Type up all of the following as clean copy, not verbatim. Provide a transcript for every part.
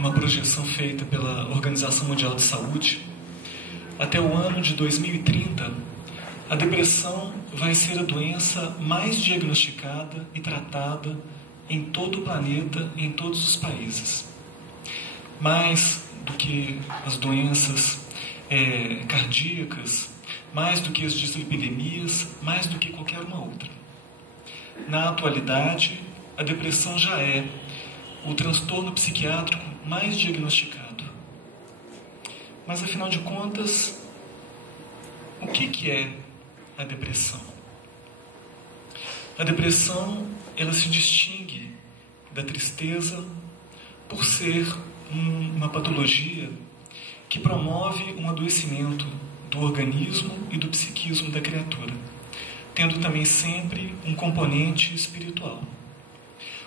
uma projeção feita pela Organização Mundial de Saúde, até o ano de 2030, a depressão vai ser a doença mais diagnosticada e tratada em todo o planeta, em todos os países. Mais do que as doenças cardíacas, mais do que as dislipidemias, mais do que qualquer uma outra. Na atualidade, a depressão já é o transtorno psiquiátrico mais diagnosticado. Mas, afinal de contas, o que é a depressão? A depressão, ela se distingue da tristeza por ser uma patologia que promove um adoecimento do organismo e do psiquismo da criatura, tendo também sempre um componente espiritual.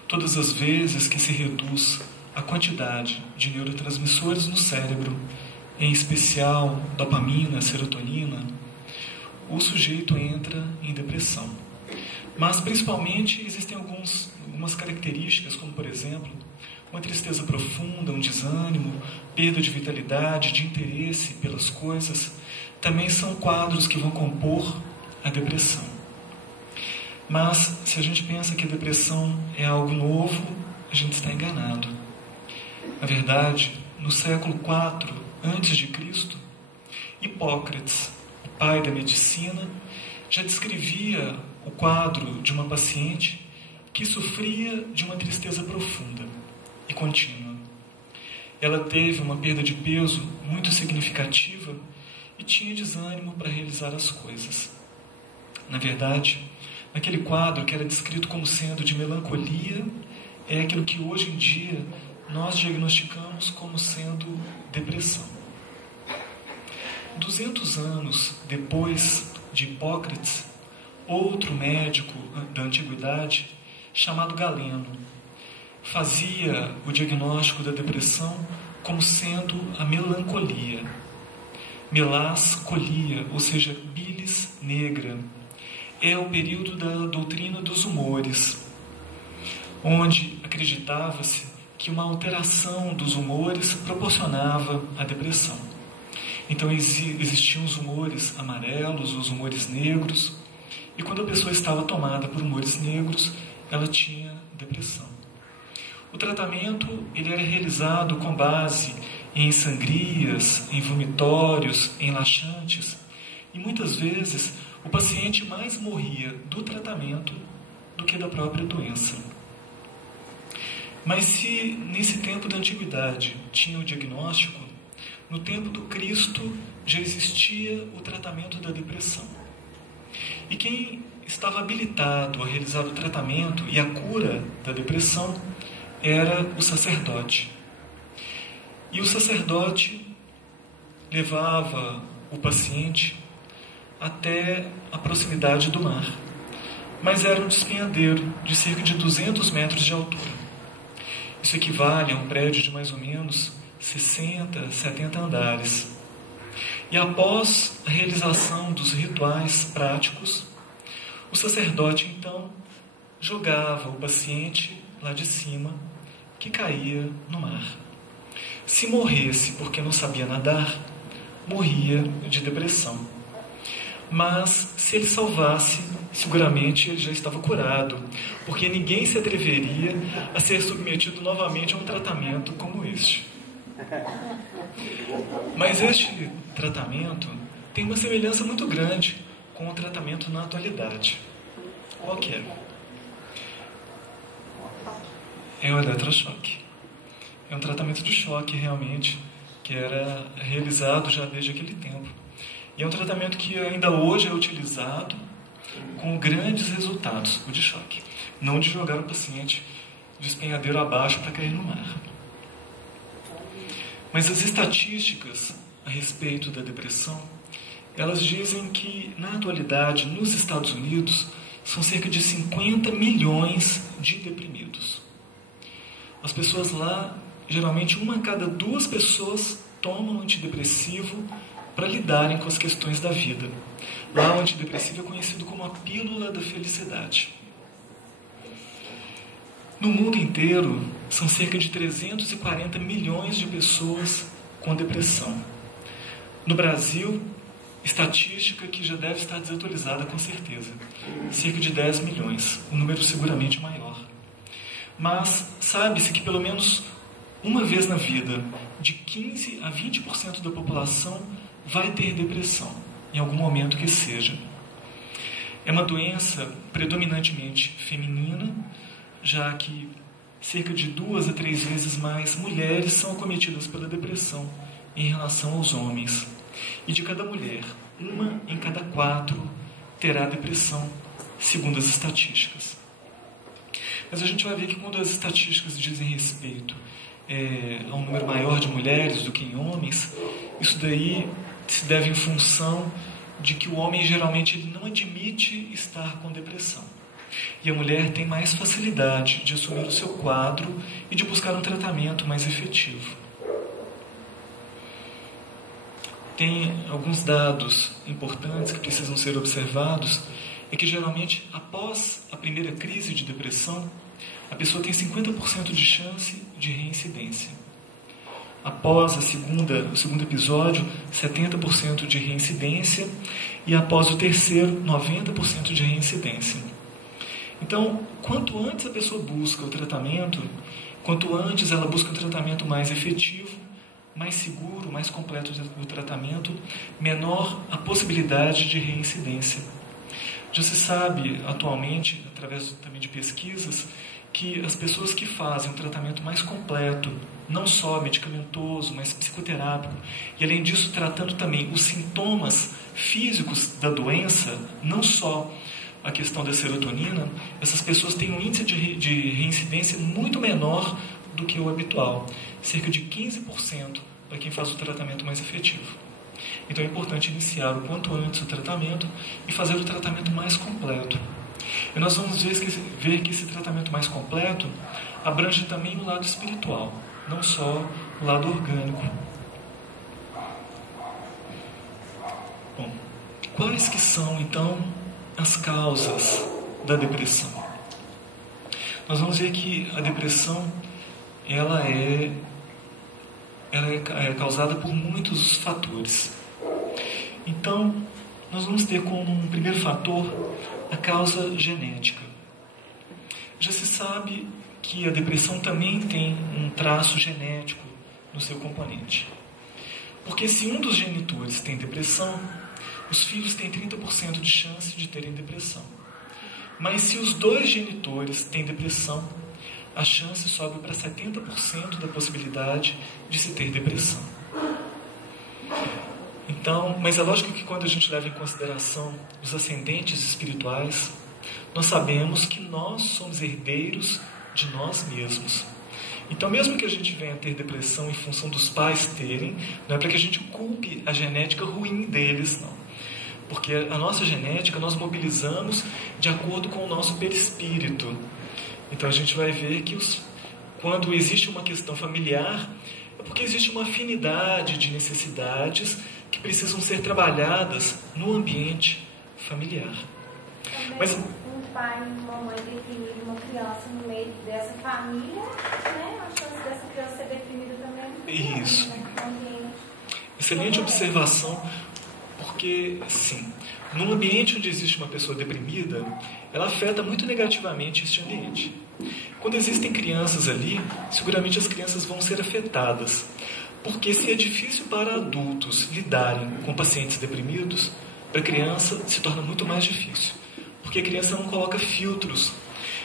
Todas as vezes que se reduz a quantidade de neurotransmissores no cérebro, em especial dopamina, serotonina, o sujeito entra em depressão. Mas, principalmente, existem algumas características, como, por exemplo, uma tristeza profunda, um desânimo, perda de vitalidade, de interesse pelas coisas, também são quadros que vão compor a depressão. Mas, se a gente pensa que a depressão é algo novo, a gente está enganado. Na verdade, no século IV a.C., Hipócrates, o pai da medicina, já descrevia o quadro de uma paciente que sofria de uma tristeza profunda e contínua. Ela teve uma perda de peso muito significativa e tinha desânimo para realizar as coisas. Na verdade, naquele quadro que era descrito como sendo de melancolia, é aquilo que hoje em dia nós diagnosticamos como sendo depressão. 200 anos depois de Hipócrates, outro médico da antiguidade, chamado Galeno, fazia o diagnóstico da depressão como sendo a melancolia. Melascolia, ou seja, bilis negra, é o período da doutrina dos humores, onde acreditava-se que uma alteração dos humores proporcionava a depressão. Então existiam os humores amarelos, os humores negros, e quando a pessoa estava tomada por humores negros, ela tinha depressão. O tratamento ele era realizado com base em sangrias, em vomitórios, em laxantes, e muitas vezes o paciente mais morria do tratamento do que da própria doença. Mas se nesse tempo da antiguidade tinha o diagnóstico, no tempo do Cristo já existia o tratamento da depressão. E quem estava habilitado a realizar o tratamento e a cura da depressão era o sacerdote. E o sacerdote levava o paciente até a proximidade do mar. Mas era um despenhadeiro de cerca de 200 metros de altura. Isso equivale a um prédio de mais ou menos 60, 70 andares. E após a realização dos rituais práticos, o sacerdote então jogava o paciente lá de cima, que caía no mar. Se morresse porque não sabia nadar, morria de depressão. Mas se ele salvasse, seguramente ele já estava curado, porque ninguém se atreveria a ser submetido novamente a um tratamento como este. Mas este tratamento tem uma semelhança muito grande com o tratamento na atualidade. Qual que é? É o eletrochoque. É um tratamento de choque, realmente, que era realizado já desde aquele tempo. E é um tratamento que ainda hoje é utilizado com grandes resultados, o de choque. Não de jogar o paciente de despenhadeiro abaixo para cair no mar. Mas as estatísticas a respeito da depressão, elas dizem que, na atualidade, nos Estados Unidos, são cerca de 50 milhões de deprimidos. As pessoas lá, geralmente, uma a cada 2 pessoas tomam antidepressivo para lidarem com as questões da vida. Lá, o antidepressivo é conhecido como a pílula da felicidade. No mundo inteiro, são cerca de 340 milhões de pessoas com depressão. No Brasil, estatística que já deve estar desatualizada com certeza, cerca de 10 milhões, um número seguramente maior. Mas sabe-se que pelo menos uma vez na vida, de 15 a 20% da população vai ter depressão, em algum momento que seja. É uma doença predominantemente feminina, já que cerca de 2 a 3 vezes mais mulheres são acometidas pela depressão em relação aos homens. E de cada mulher, 1 em cada 4 terá depressão, segundo as estatísticas. Mas a gente vai ver que quando as estatísticas dizem respeito a um número maior de mulheres do que em homens, isso daí se deve em função de que o homem geralmente ele não admite estar com depressão. E a mulher tem mais facilidade de assumir o seu quadro e de buscar um tratamento mais efetivo. Tem alguns dados importantes que precisam ser observados, é que geralmente após a primeira crise de depressão, a pessoa tem 50% de chance de reincidência. Após o segundo episódio, 70% de reincidência, e após o terceiro, 90% de reincidência. Então, quanto antes a pessoa busca o tratamento, quanto antes ela busca um tratamento mais efetivo, mais seguro, mais completo do tratamento, menor a possibilidade de reincidência. Já se sabe atualmente, através também de pesquisas, que as pessoas que fazem um tratamento mais completo, não só medicamentoso, mas psicoterápico, e além disso tratando também os sintomas físicos da doença, não só a questão da serotonina, essas pessoas têm um índice de reincidência muito menor do que o habitual, cerca de 15% para quem faz o tratamento mais efetivo. Então é importante iniciar o quanto antes o tratamento e fazer o tratamento mais completo. E nós vamos ver que esse tratamento mais completo abrange também o lado espiritual, não só o lado orgânico. Bom, quais que são então as causas da depressão? Nós vamos ver que a depressão ela é causada por muitos fatores. Então, nós vamos ter como um primeiro fator a causa genética. Já se sabe que a depressão também tem um traço genético no seu componente. Porque se um dos genitores tem depressão, os filhos têm 30% de chance de terem depressão. Mas se os 2 genitores têm depressão, a chance sobe para 70% da possibilidade de se ter depressão. Então, mas é lógico que quando a gente leva em consideração os ascendentes espirituais, nós sabemos que nós somos herdeiros de nós mesmos. Então, mesmo que a gente venha ter depressão em função dos pais terem, não é para que a gente culpe a genética ruim deles, não. Porque a nossa genética nós mobilizamos de acordo com o nosso perispírito. Então, a gente vai ver que quando existe uma questão familiar, é porque existe uma afinidade de necessidades que precisam ser trabalhadas no ambiente familiar. Também Mas um pai e uma mãe deprimida, uma criança no meio dessa família, né? A chance dessa criança ser deprimida também é muito grande, isso. Né? Excelente observação, porque, sim, num ambiente onde existe uma pessoa deprimida, ela afeta muito negativamente este ambiente. Quando existem crianças ali, seguramente as crianças vão ser afetadas. Porque se é difícil para adultos lidarem com pacientes deprimidos, para a criança se torna muito mais difícil. Porque a criança não coloca filtros.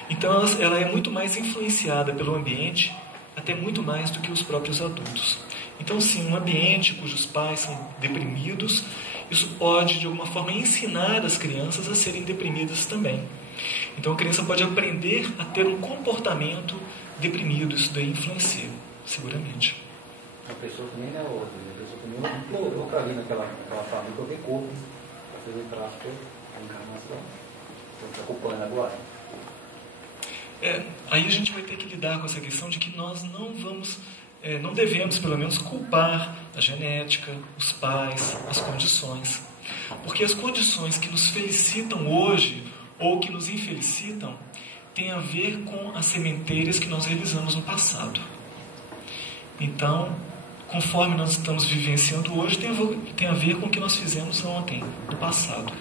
Então ela é muito mais influenciada pelo ambiente, até muito mais do que os próprios adultos. Então sim, um ambiente cujos pais são deprimidos, isso pode de alguma forma ensinar as crianças a serem deprimidas também. Então a criança pode aprender a ter um comportamento deprimido, isso daí influencia, seguramente. A pessoa também não é outra, a pessoa também não implorou para vir naquela família qualquer corpo, para fazer tráfico da encarnação. Então está culpando agora. Aí a gente vai ter que lidar com essa questão de que nós não devemos, pelo menos, culpar a genética, os pais, as condições. Porque as condições que nos felicitam hoje, ou que nos infelicitam, tem a ver com as sementeiras que nós realizamos no passado. Então, conforme nós estamos vivenciando hoje, tem a ver com o que nós fizemos ontem, no passado.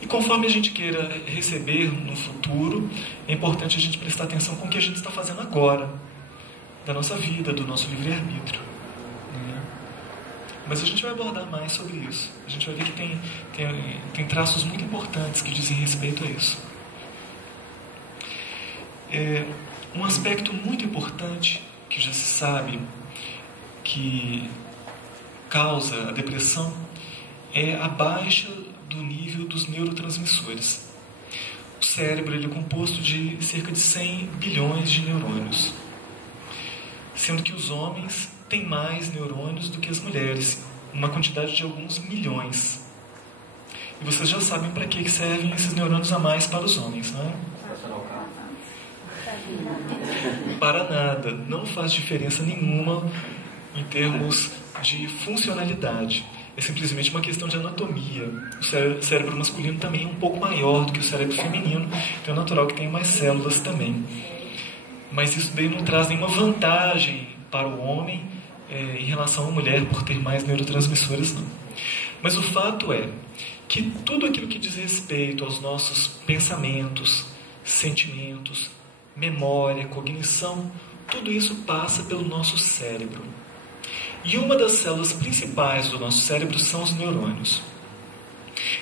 E conforme a gente queira receber no futuro, é importante a gente prestar atenção com o que a gente está fazendo agora, da nossa vida, do nosso livre-arbítrio. Mas a gente vai abordar mais sobre isso. A gente vai ver que tem traços muito importantes que dizem respeito a isso. Um aspecto muito importante que já se sabe que causa a depressão é a baixa do nível dos neurotransmissores. O cérebro ele é composto de cerca de 100 bilhões de neurônios, sendo que os homens têm mais neurônios do que as mulheres, uma quantidade de alguns milhões. E vocês já sabem para que servem esses neurônios a mais para os homens, não é? Para nada, não faz diferença nenhuma em termos de funcionalidade. É simplesmente uma questão de anatomia. O cérebro masculino também é um pouco maior do que o cérebro feminino, então é natural que tenha mais células também. Mas isso daí não traz nenhuma vantagem para o homem em relação à mulher por ter mais neurotransmissores, não. Mas o fato é que tudo aquilo que diz respeito aos nossos pensamentos, sentimentos, memória, cognição, tudo isso passa pelo nosso cérebro. E uma das células principais do nosso cérebro são os neurônios.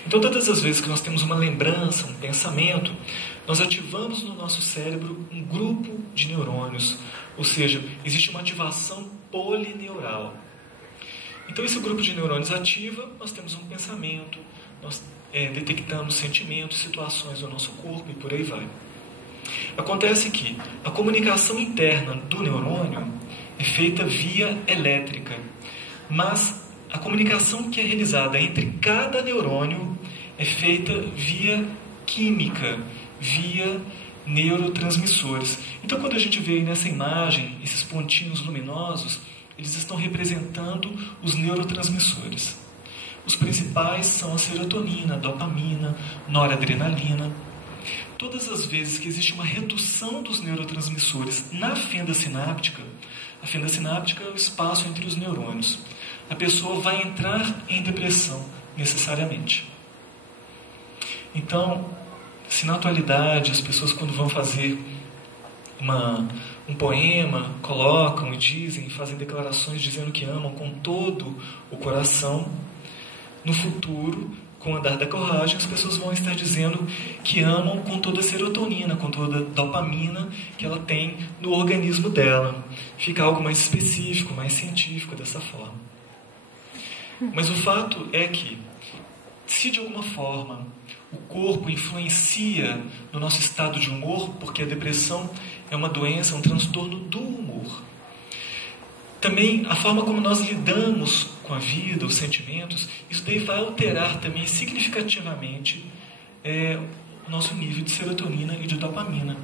Então, todas as vezes que nós temos uma lembrança, um pensamento, nós ativamos no nosso cérebro um grupo de neurônios, ou seja, existe uma ativação polineural. Então, esse grupo de neurônios ativa, nós temos um pensamento, nós detectamos sentimentos, situações do nosso corpo e por aí vai. Acontece que a comunicação interna do neurônio é feita via elétrica, mas a comunicação que é realizada entre cada neurônio é feita via química, via neurotransmissores. Então, quando a gente vê aí nessa imagem esses pontinhos luminosos, eles estão representando os neurotransmissores. Os principais são a serotonina, a dopamina, noradrenalina. Todas as vezes que existe uma redução dos neurotransmissores na fenda sináptica, a fenda sináptica é o espaço entre os neurônios, a pessoa vai entrar em depressão, necessariamente. Então, se na atualidade as pessoas, quando vão fazer um poema, colocam e dizem, fazem declarações dizendo que amam com todo o coração, no futuro, com o andar da carruagem, as pessoas vão estar dizendo que amam com toda a serotonina, com toda a dopamina que ela tem no organismo dela. Fica algo mais específico, mais científico dessa forma. Mas o fato é que, se de alguma forma o corpo influencia no nosso estado de humor, porque a depressão é uma doença, é um transtorno do humor. Também a forma como nós lidamos com a vida, os sentimentos, isso daí vai alterar também significativamente o nosso nível de serotonina e de dopamina.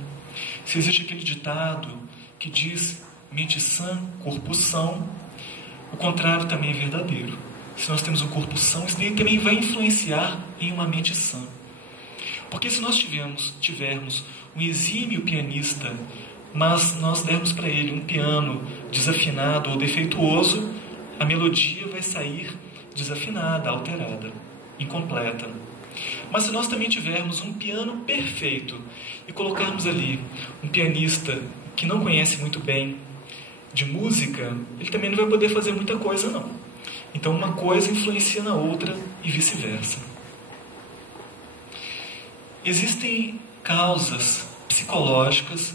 Se existe aquele ditado que diz mente sã, corpo são, o contrário também é verdadeiro. Se nós temos um corpo são, isso daí também vai influenciar em uma mente sã. Porque se nós tivermos um exímio pianista, mas nós dermos para ele um piano desafinado ou defeituoso, a melodia vai sair desafinada, alterada, incompleta. Mas se nós também tivermos um piano perfeito e colocarmos ali um pianista que não conhece muito bem de música, ele também não vai poder fazer muita coisa, não. Então uma coisa influencia na outra e vice-versa. Existem causas psicológicas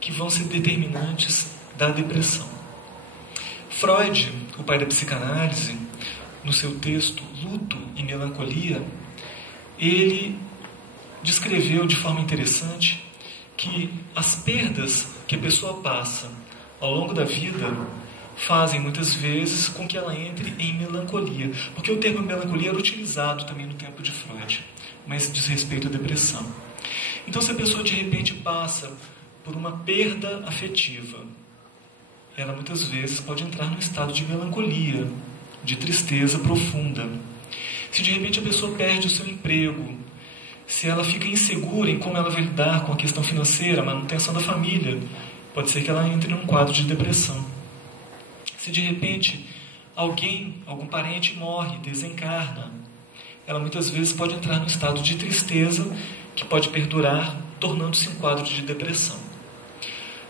que vão ser determinantes da depressão. Freud, o pai da psicanálise, no seu texto Luto e Melancolia, ele descreveu de forma interessante que as perdas que a pessoa passa ao longo da vida fazem muitas vezes com que ela entre em melancolia, porque o termo melancolia era utilizado também no tempo de Freud, mas diz respeito à depressão. Então, se a pessoa de repente passa por uma perda afetiva, ela muitas vezes pode entrar num estado de melancolia, de tristeza profunda. Se de repente a pessoa perde o seu emprego, Se ela fica insegura em como ela vai lidar com a questão financeira, a manutenção da família, pode ser que ela entre num quadro de depressão. Se de repente algum parente morre, desencarna, ela muitas vezes pode entrar num estado de tristeza que pode perdurar, tornando-se um quadro de depressão.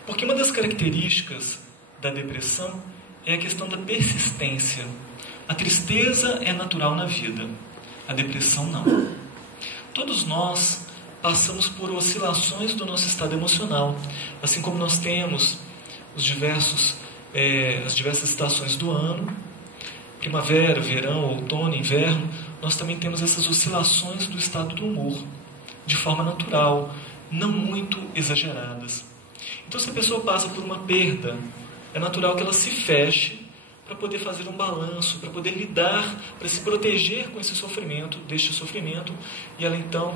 Porque uma das características da depressão é a questão da persistência. A tristeza é natural na vida, a depressão não. Todos nós passamos por oscilações do nosso estado emocional, assim como nós temos as diversas estações do ano, primavera, verão, outono, inverno, nós também temos essas oscilações do estado do humor, de forma natural, não muito exageradas. Então, se a pessoa passa por uma perda, é natural que ela se feche para poder fazer um balanço, para poder lidar, para se proteger com esse sofrimento, deste sofrimento, e ela então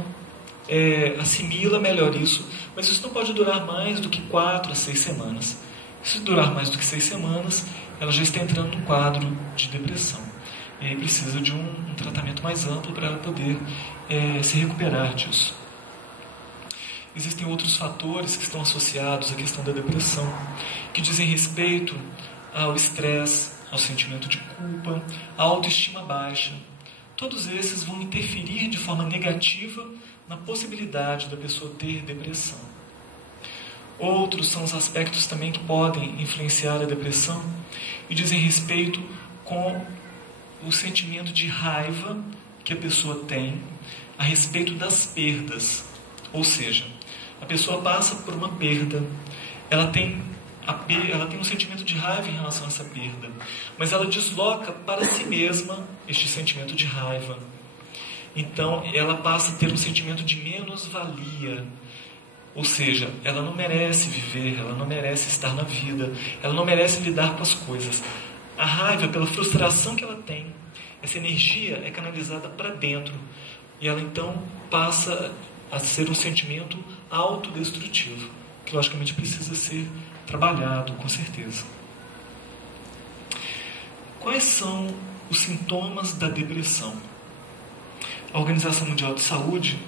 assimila melhor isso. Mas isso não pode durar mais do que 4 a 6 semanas. Se durar mais do que 6 semanas, ela já está entrando num quadro de depressão. E aí precisa de um tratamento mais amplo para ela poder se recuperar disso. Existem outros fatores que estão associados à questão da depressão, que dizem respeito ao estresse, ao sentimento de culpa, à autoestima baixa. Todos esses vão interferir de forma negativa na possibilidade da pessoa ter depressão. Outros são os aspectos também que podem influenciar a depressão e dizem respeito com o sentimento de raiva que a pessoa tem a respeito das perdas. Ou seja, a pessoa passa por uma perda, ela tem um sentimento de raiva em relação a essa perda, mas ela desloca para si mesma este sentimento de raiva. Então, ela passa a ter um sentimento de menos-valia, ou seja, ela não merece viver, ela não merece estar na vida, ela não merece lidar com as coisas. A raiva, pela frustração que ela tem, essa energia é canalizada para dentro, e ela então passa a ser um sentimento autodestrutivo, que logicamente precisa ser trabalhado, com certeza. Quais são os sintomas da depressão? A Organização Mundial de Saúde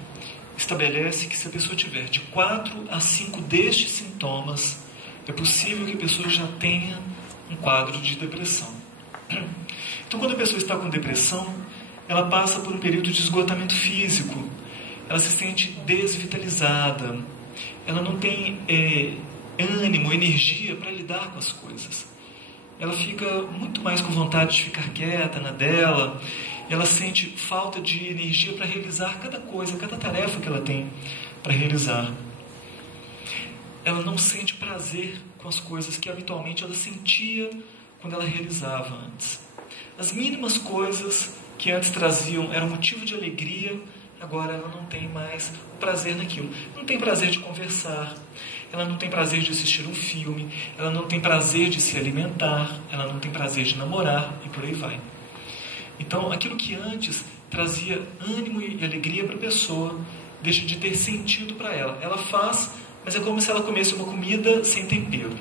estabelece que se a pessoa tiver de 4 a 5 destes sintomas, é possível que a pessoa já tenha um quadro de depressão. Então, quando a pessoa está com depressão, ela passa por um período de esgotamento físico, ela se sente desvitalizada, ela não tem ânimo, energia para lidar com as coisas. Ela fica muito mais com vontade de ficar quieta na dela, ela sente falta de energia para realizar cada coisa, cada tarefa que ela tem para realizar. Ela não sente prazer com as coisas que habitualmente ela sentia quando ela realizava antes. As mínimas coisas que antes eram motivo de alegria, agora ela não tem mais o prazer naquilo. Não tem prazer de conversar, ela não tem prazer de assistir um filme, ela não tem prazer de se alimentar, ela não tem prazer de namorar e por aí vai. Então, aquilo que antes trazia ânimo e alegria para a pessoa, deixa de ter sentido para ela. Ela faz, mas é como se ela comesse uma comida sem tempero.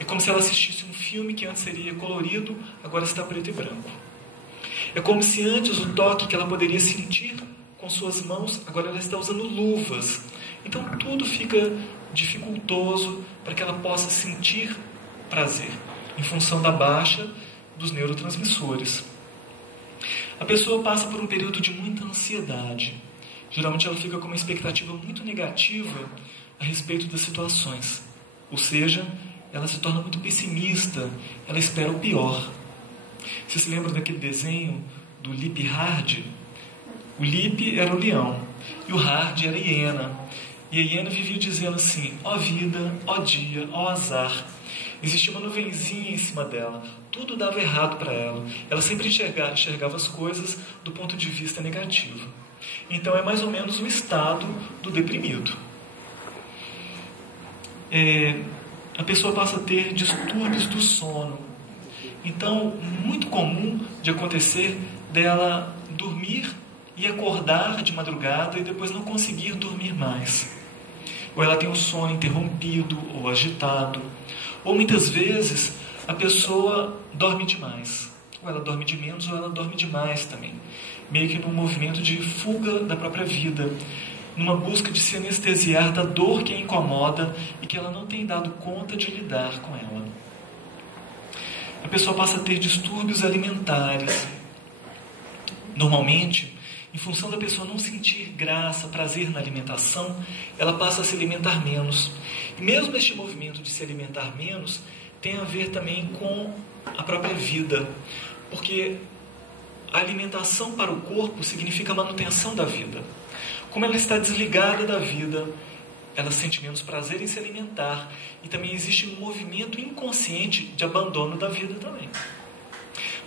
É como se ela assistisse um filme que antes seria colorido, agora está preto e branco. É como se antes o toque que ela poderia sentir com suas mãos, agora ela está usando luvas. Então tudo fica dificultoso para que ela possa sentir prazer, em função da baixa dos neurotransmissores. A pessoa passa por um período de muita ansiedade. Geralmente ela fica com uma expectativa muito negativa a respeito das situações. Ou seja, ela se torna muito pessimista, ela espera o pior. Você se lembra daquele desenho do Lip e Hard? O Lip era o leão e o Hard era a hiena. E a hiena vivia dizendo assim: ó vida, ó dia, ó azar. Existia uma nuvenzinha em cima dela, tudo dava errado para ela. Ela sempre enxergava as coisas do ponto de vista negativo. Então é mais ou menos o estado do deprimido. A pessoa passa a ter distúrbios do sono. Então, muito comum de acontecer dela dormir e acordar de madrugada e depois não conseguir dormir mais. Ou ela tem o sono interrompido ou agitado. Ou muitas vezes a pessoa dorme demais. ou ela dorme de menos ou ela dorme demais também. Meio que num movimento de fuga da própria vida, numa busca de se anestesiar da dor que a incomoda e que ela não tem dado conta de lidar com ela. A pessoa passa a ter distúrbios alimentares. Normalmente, em função da pessoa não sentir graça, prazer na alimentação, ela passa a se alimentar menos. E mesmo este movimento de se alimentar menos tem a ver também com a própria vida, porque a alimentação para o corpo significa a manutenção da vida. Como ela está desligada da vida, ela sente menos prazer em se alimentar, e também existe um movimento inconsciente de abandono da vida também.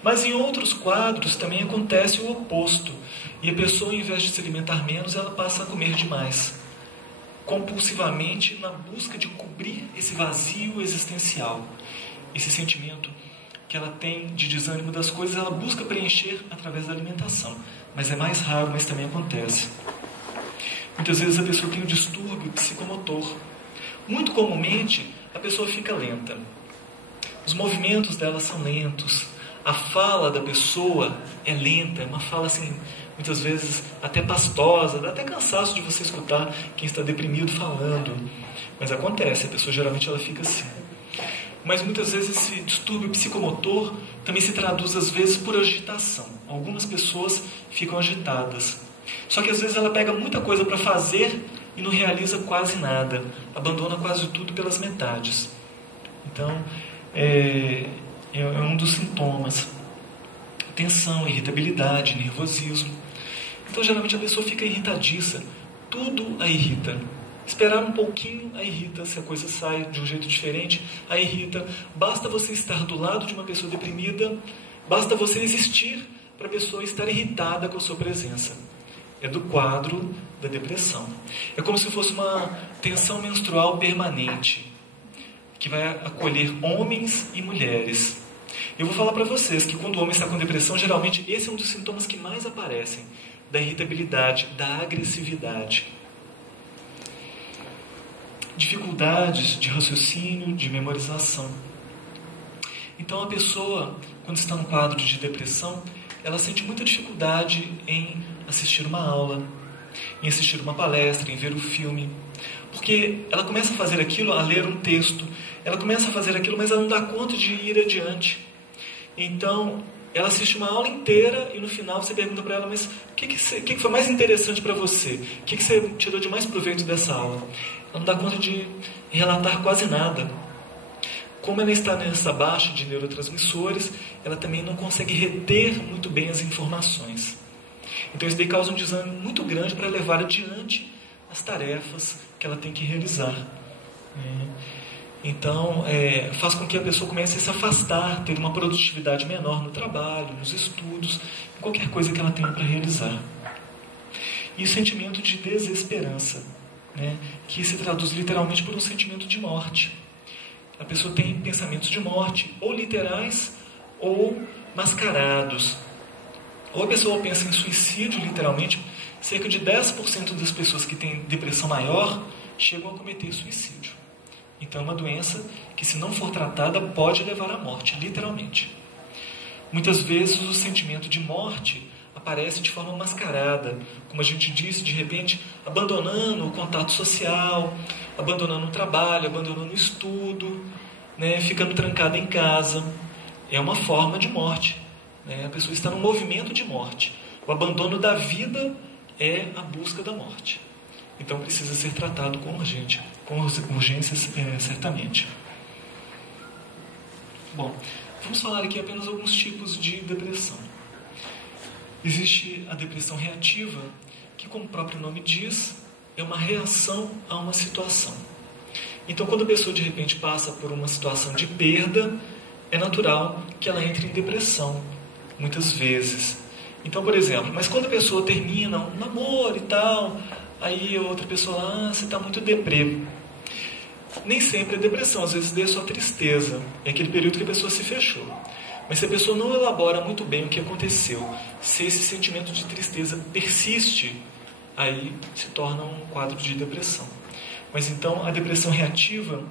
Mas em outros quadros também acontece o oposto, e a pessoa, ao invés de se alimentar menos, ela passa a comer demais, compulsivamente, na busca de cobrir esse vazio existencial, esse sentimento que ela tem de desânimo das coisas, ela busca preencher através da alimentação. Mas é mais raro, mas também acontece. Muitas vezes a pessoa tem um distúrbio psicomotor. Muito comumente, a pessoa fica lenta. Os movimentos dela são lentos. A fala da pessoa é lenta, é uma fala assim, muitas vezes até pastosa, dá até cansaço de você escutar quem está deprimido falando. Mas acontece, a pessoa geralmente ela fica assim. Mas muitas vezes esse distúrbio psicomotor também se traduz às vezes por agitação. Algumas pessoas ficam agitadas. Só que às vezes ela pega muita coisa para fazer e não realiza quase nada. Abandona quase tudo pelas metades. Então, é um dos sintomas. Tensão, irritabilidade, nervosismo. Então geralmente a pessoa fica irritadiça. Tudo a irrita. Esperar um pouquinho a irrita, se a coisa sai de um jeito diferente, a irrita. Basta você estar do lado de uma pessoa deprimida, basta você existir para a pessoa estar irritada com a sua presença. É do quadro da depressão. É como se fosse uma tensão menstrual permanente, que vai acolher homens e mulheres. Eu vou falar para vocês que quando o homem está com depressão, geralmente esse é um dos sintomas que mais aparecem, da irritabilidade, da agressividade. Dificuldades de raciocínio, de memorização. Então a pessoa, quando está no quadro de depressão, ela sente muita dificuldade em assistir uma aula, em assistir uma palestra, em ver um filme. Porque ela começa a fazer aquilo, a ler um texto, ela começa a fazer aquilo, mas ela não dá conta de ir adiante. Então, ela assiste uma aula inteira e no final você pergunta para ela, mas o que foi mais interessante para você? O que você tirou de mais proveito dessa aula? Ela não dá conta de relatar quase nada. Como ela está nessa baixa de neurotransmissores, ela também não consegue reter muito bem as informações. Então isso daí causa um desânimo muito grande para levar adiante as tarefas que ela tem que realizar. Então faz com que a pessoa comece a se afastar, ter uma produtividade menor no trabalho, nos estudos, em qualquer coisa que ela tenha para realizar. E o sentimento de desesperança, que se traduz literalmente por um sentimento de morte. A pessoa tem pensamentos de morte, ou literais, ou mascarados. Ou a pessoa pensa em suicídio, literalmente. Cerca de 10% das pessoas que têm depressão maior chegam a cometer suicídio. Então é uma doença que, se não for tratada, pode levar à morte, literalmente. Muitas vezes o sentimento de morte aparece de forma mascarada, como a gente disse, de repente abandonando o contato social, abandonando o trabalho, abandonando o estudo, ficando trancada em casa. É uma forma de morte. A pessoa está num movimento de morte. O abandono da vida é a busca da morte. Então precisa ser tratado com urgência, certamente. Bom, vamos falar aqui apenas alguns tipos de depressão. Existe a depressão reativa, que, como o próprio nome diz, é uma reação a uma situação. Então, quando a pessoa de repente passa por uma situação de perda, é natural que ela entre em depressão, muitas vezes. Então, por exemplo, mas quando a pessoa termina um namoro e tal, aí a outra pessoa, você está muito deprê. Nem sempre é depressão, às vezes é só tristeza. É aquele período que a pessoa se fechou. Mas se a pessoa não elabora muito bem o que aconteceu, se esse sentimento de tristeza persiste, aí se torna um quadro de depressão. Mas então a depressão reativa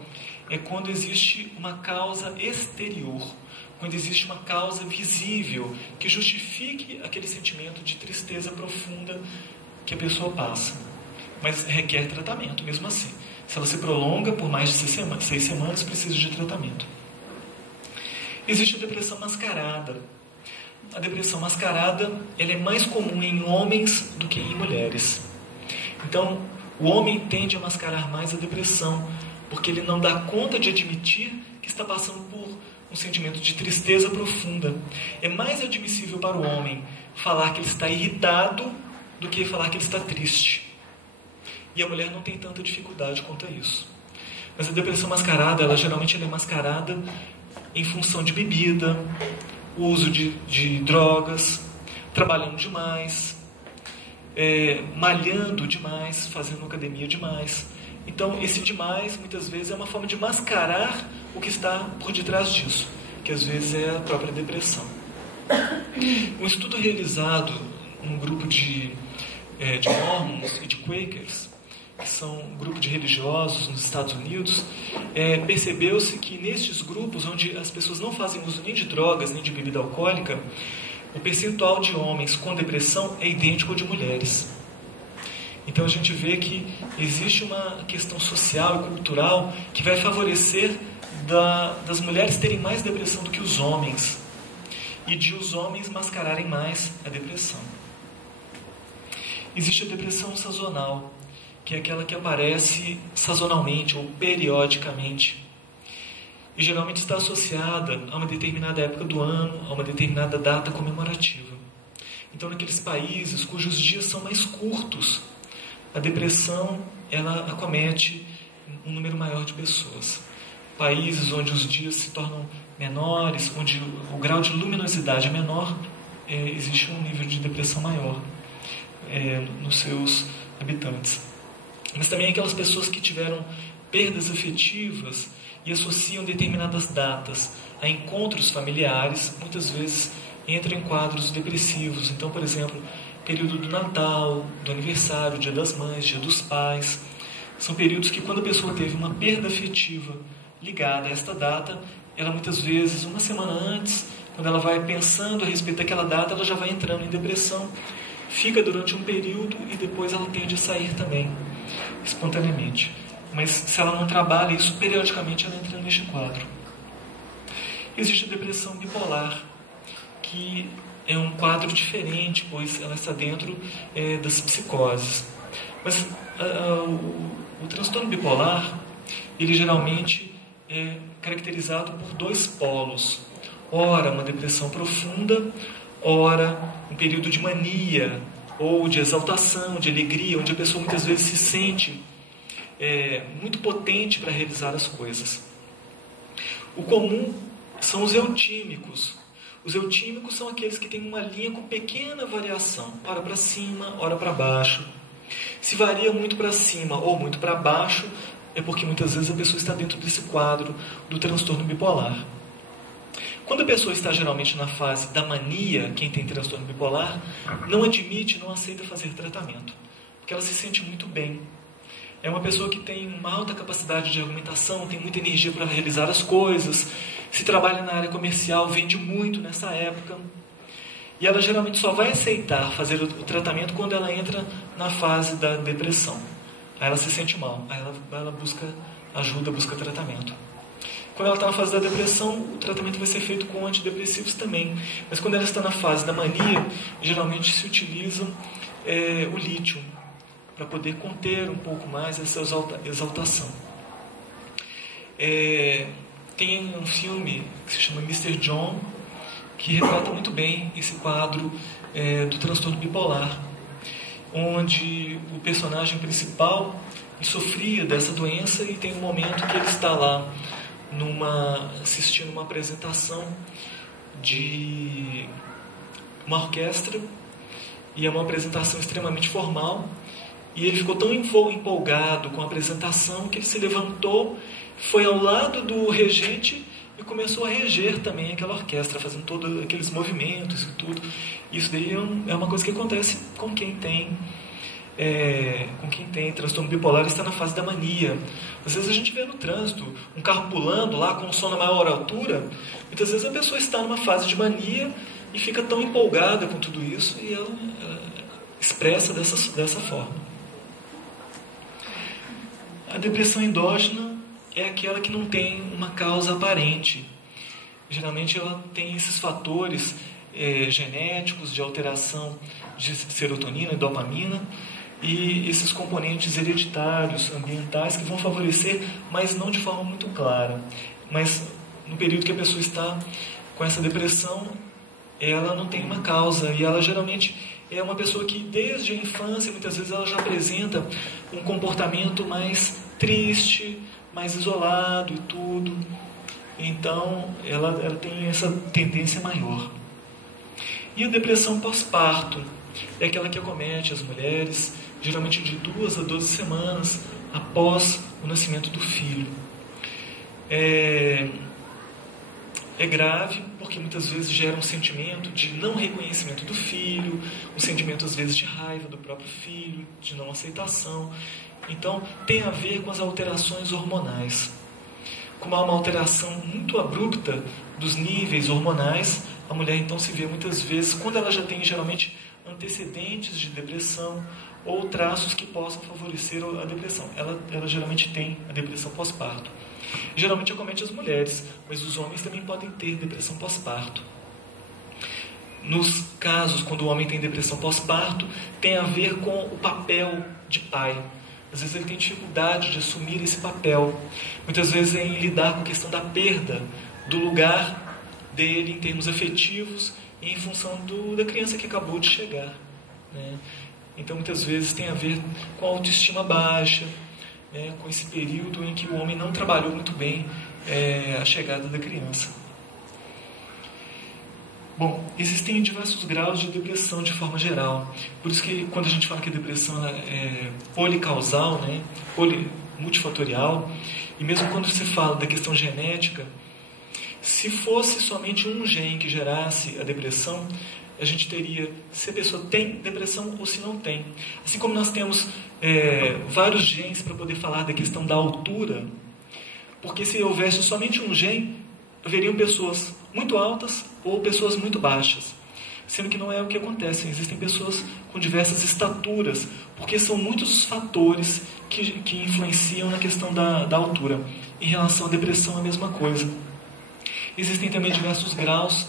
é quando existe uma causa exterior, quando existe uma causa visível que justifique aquele sentimento de tristeza profunda que a pessoa passa. Mas requer tratamento, mesmo assim. Se ela se prolonga por mais de 6 semanas, precisa de tratamento. Existe a depressão mascarada. A depressão mascarada, ela é mais comum em homens do que em mulheres. Então, o homem tende a mascarar mais a depressão, porque ele não dá conta de admitir que está passando por um sentimento de tristeza profunda. É mais admissível para o homem falar que ele está irritado do que falar que ele está triste. E a mulher não tem tanta dificuldade quanto a isso. Mas a depressão mascarada, ela geralmente é mascarada em função de bebida, uso de drogas, trabalhando demais, malhando demais, fazendo academia demais. Então, esse demais, muitas vezes, é uma forma de mascarar o que está por detrás disso, que às vezes é a própria depressão. Um estudo realizado num grupo de Mormons e de Quakers, que são um grupo de religiosos nos Estados Unidos, percebeu-se que nestes grupos, onde as pessoas não fazem uso nem de drogas, nem de bebida alcoólica, o percentual de homens com depressão é idêntico ao de mulheres. Então a gente vê que existe uma questão social e cultural que vai favorecer das mulheres terem mais depressão do que os homens, e de os homens mascararem mais a depressão. Existe a depressão sazonal, que é aquela que aparece sazonalmente ou periodicamente, e geralmente está associada a uma determinada época do ano, a uma determinada data comemorativa. Então, naqueles países cujos dias são mais curtos, a depressão ela acomete um número maior de pessoas. Países onde os dias se tornam menores, onde o grau de luminosidade é menor, existe um nível de depressão maior nos seus habitantes. Mas também aquelas pessoas que tiveram perdas afetivas e associam determinadas datas a encontros familiares, muitas vezes entram em quadros depressivos. Então, por exemplo, período do Natal, do aniversário, Dia das Mães, Dia dos Pais, são períodos que, quando a pessoa teve uma perda afetiva ligada a esta data, ela muitas vezes, uma semana antes, quando ela vai pensando a respeito daquela data, ela já vai entrando em depressão, fica durante um período e depois ela tende a sair também, espontaneamente. Mas se ela não trabalha isso, periodicamente ela entra neste quadro. Existe a depressão bipolar, que é um quadro diferente, pois ela está dentro das psicoses. Mas o transtorno bipolar, ele geralmente é caracterizado por 2 polos. Ora, uma depressão profunda, ora, um período de mania, ou de exaltação, de alegria, onde a pessoa muitas vezes se sente muito potente para realizar as coisas. O comum são os eutímicos. Os eutímicos são aqueles que têm uma linha com pequena variação, ora para cima, ora para baixo. Se varia muito para cima ou muito para baixo, é porque muitas vezes a pessoa está dentro desse quadro do transtorno bipolar. Quando a pessoa está geralmente na fase da mania, quem tem transtorno bipolar, não admite, não aceita fazer tratamento, porque ela se sente muito bem. É uma pessoa que tem uma alta capacidade de argumentação, tem muita energia para realizar as coisas, se trabalha na área comercial, vende muito nessa época. E ela geralmente só vai aceitar fazer o tratamento quando ela entra na fase da depressão. Aí ela se sente mal, aí ela busca ajuda, busca tratamento. Quando ela está na fase da depressão, o tratamento vai ser feito com antidepressivos também. Mas quando ela está na fase da mania, geralmente se utiliza o lítio, para poder conter um pouco mais essa exaltação. Tem um filme que se chama Mr. John, que retrata muito bem esse quadro do transtorno bipolar, onde o personagem principal sofria dessa doença e tem um momento que ele está lá assistindo uma apresentação de uma orquestra, e é uma apresentação extremamente formal, e ele ficou tão empolgado com a apresentação que ele se levantou, foi ao lado do regente e começou a reger também aquela orquestra, fazendo todos aqueles movimentos e tudo. Isso daí é uma coisa que acontece com quem tem com quem tem transtorno bipolar está na fase da mania. Às vezes a gente vê no trânsito um carro pulando lá com um som na maior altura. Muitas vezes a pessoa está numa fase de mania e fica tão empolgada com tudo isso e ela expressa dessa forma. A depressão endógena é aquela que não tem uma causa aparente. Geralmente ela tem esses fatores genéticos de alteração de serotonina e dopamina e esses componentes hereditários, ambientais, que vão favorecer, mas não de forma muito clara. Mas no período que a pessoa está com essa depressão, ela não tem uma causa e ela geralmente é uma pessoa que desde a infância, muitas vezes ela já apresenta um comportamento mais triste, mais isolado e tudo. Então, ela tem essa tendência maior. E a depressão pós-parto é aquela que acomete as mulheres, geralmente de 2 a 12 semanas após o nascimento do filho. É grave porque muitas vezes gera um sentimento de não reconhecimento do filho, um sentimento às vezes de raiva do próprio filho, de não aceitação. Então, tem a ver com as alterações hormonais. Como há uma alteração muito abrupta dos níveis hormonais, a mulher então se vê muitas vezes, quando ela já tem geralmente antecedentes de depressão ou traços que possam favorecer a depressão. Ela geralmente tem a depressão pós-parto. Geralmente acomete as mulheres, mas os homens também podem ter depressão pós-parto. Nos casos, quando o homem tem depressão pós-parto, tem a ver com o papel de pai. Às vezes ele tem dificuldade de assumir esse papel. Muitas vezes é em lidar com a questão da perda do lugar dele em termos afetivos e em função da criança que acabou de chegar, né? Então muitas vezes tem a ver com a autoestima baixa, né? Com esse período em que o homem não trabalhou muito bem a chegada da criança. Bom, existem diversos graus de depressão de forma geral. Por isso que quando a gente fala que a depressão é policausal, né, multifatorial, e mesmo quando se fala da questão genética, se fosse somente um gene que gerasse a depressão, a gente teria se a pessoa tem depressão ou se não tem. Assim como nós temos vários genes para poder falar da questão da altura, porque se houvesse somente um gene, haveriam pessoas muito altas ou pessoas muito baixas, sendo que não é o que acontece. Existem pessoas com diversas estaturas, porque são muitos os fatores que influenciam na questão da altura. Em relação à depressão, a mesma coisa. Existem também diversos graus,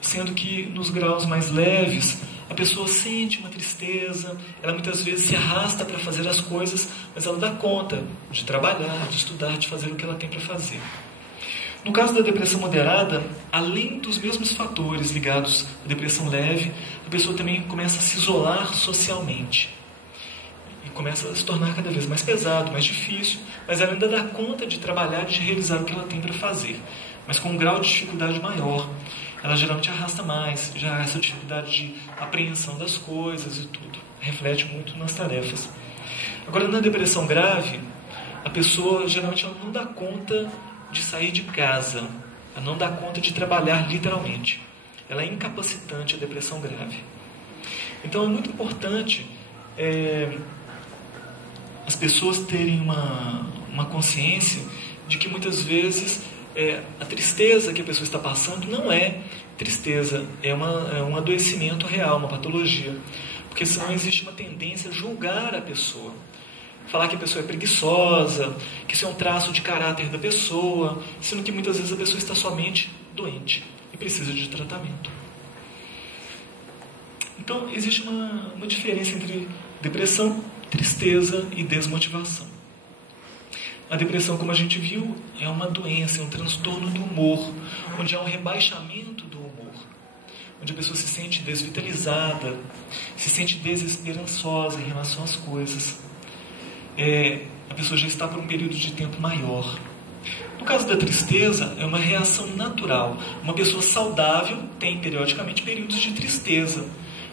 sendo que nos graus mais leves, a pessoa sente uma tristeza, ela muitas vezes se arrasta para fazer as coisas, mas ela dá conta de trabalhar, de estudar, de fazer o que ela tem para fazer. No caso da depressão moderada, além dos mesmos fatores ligados à depressão leve, a pessoa também começa a se isolar socialmente. E começa a se tornar cada vez mais pesado, mais difícil, mas ela ainda dá conta de trabalhar e de realizar o que ela tem para fazer, mas com um grau de dificuldade maior. Ela geralmente arrasta mais, já essa dificuldade de apreensão das coisas e tudo. Reflete muito nas tarefas. Agora, na depressão grave, a pessoa geralmente ela não dá conta de sair de casa, ela não dá conta de trabalhar literalmente. Ela é incapacitante, a depressão grave. Então é muito importante as pessoas terem uma consciência de que muitas vezes a tristeza que a pessoa está passando não é tristeza, é um adoecimento real, uma patologia. Porque senão existe uma tendência a julgar a pessoa. Falar que a pessoa é preguiçosa, que isso é um traço de caráter da pessoa, sendo que muitas vezes a pessoa está somente doente e precisa de tratamento. Então, existe uma diferença entre depressão, tristeza e desmotivação. A depressão, como a gente viu, é uma doença, é um transtorno do humor, onde há um rebaixamento do humor, onde a pessoa se sente desvitalizada, se sente desesperançosa em relação às coisas. A pessoa já está por um período de tempo maior. No caso da tristeza, é uma reação natural. Uma pessoa saudável tem periodicamente períodos de tristeza,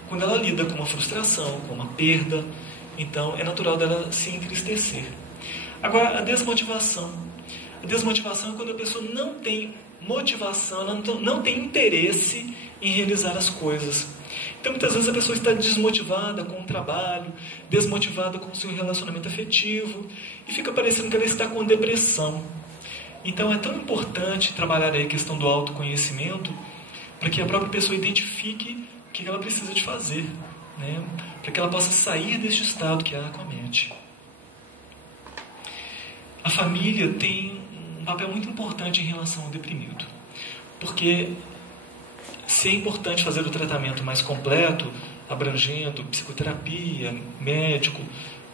quando ela lida com uma frustração, com uma perda. Então é natural dela se entristecer. Agora, a desmotivação. A desmotivação é quando a pessoa não tem motivação, ela não tem interesse em realizar as coisas. Então, muitas vezes a pessoa está desmotivada com o trabalho, desmotivada com o seu relacionamento afetivo, e fica parecendo que ela está com depressão. Então, é tão importante trabalhar aí a questão do autoconhecimento, para que a própria pessoa identifique o que ela precisa de fazer, né? Para que ela possa sair deste estado que ela comete. A família tem um papel muito importante em relação ao deprimido, porque se é importante fazer o tratamento mais completo, abrangendo psicoterapia, médico,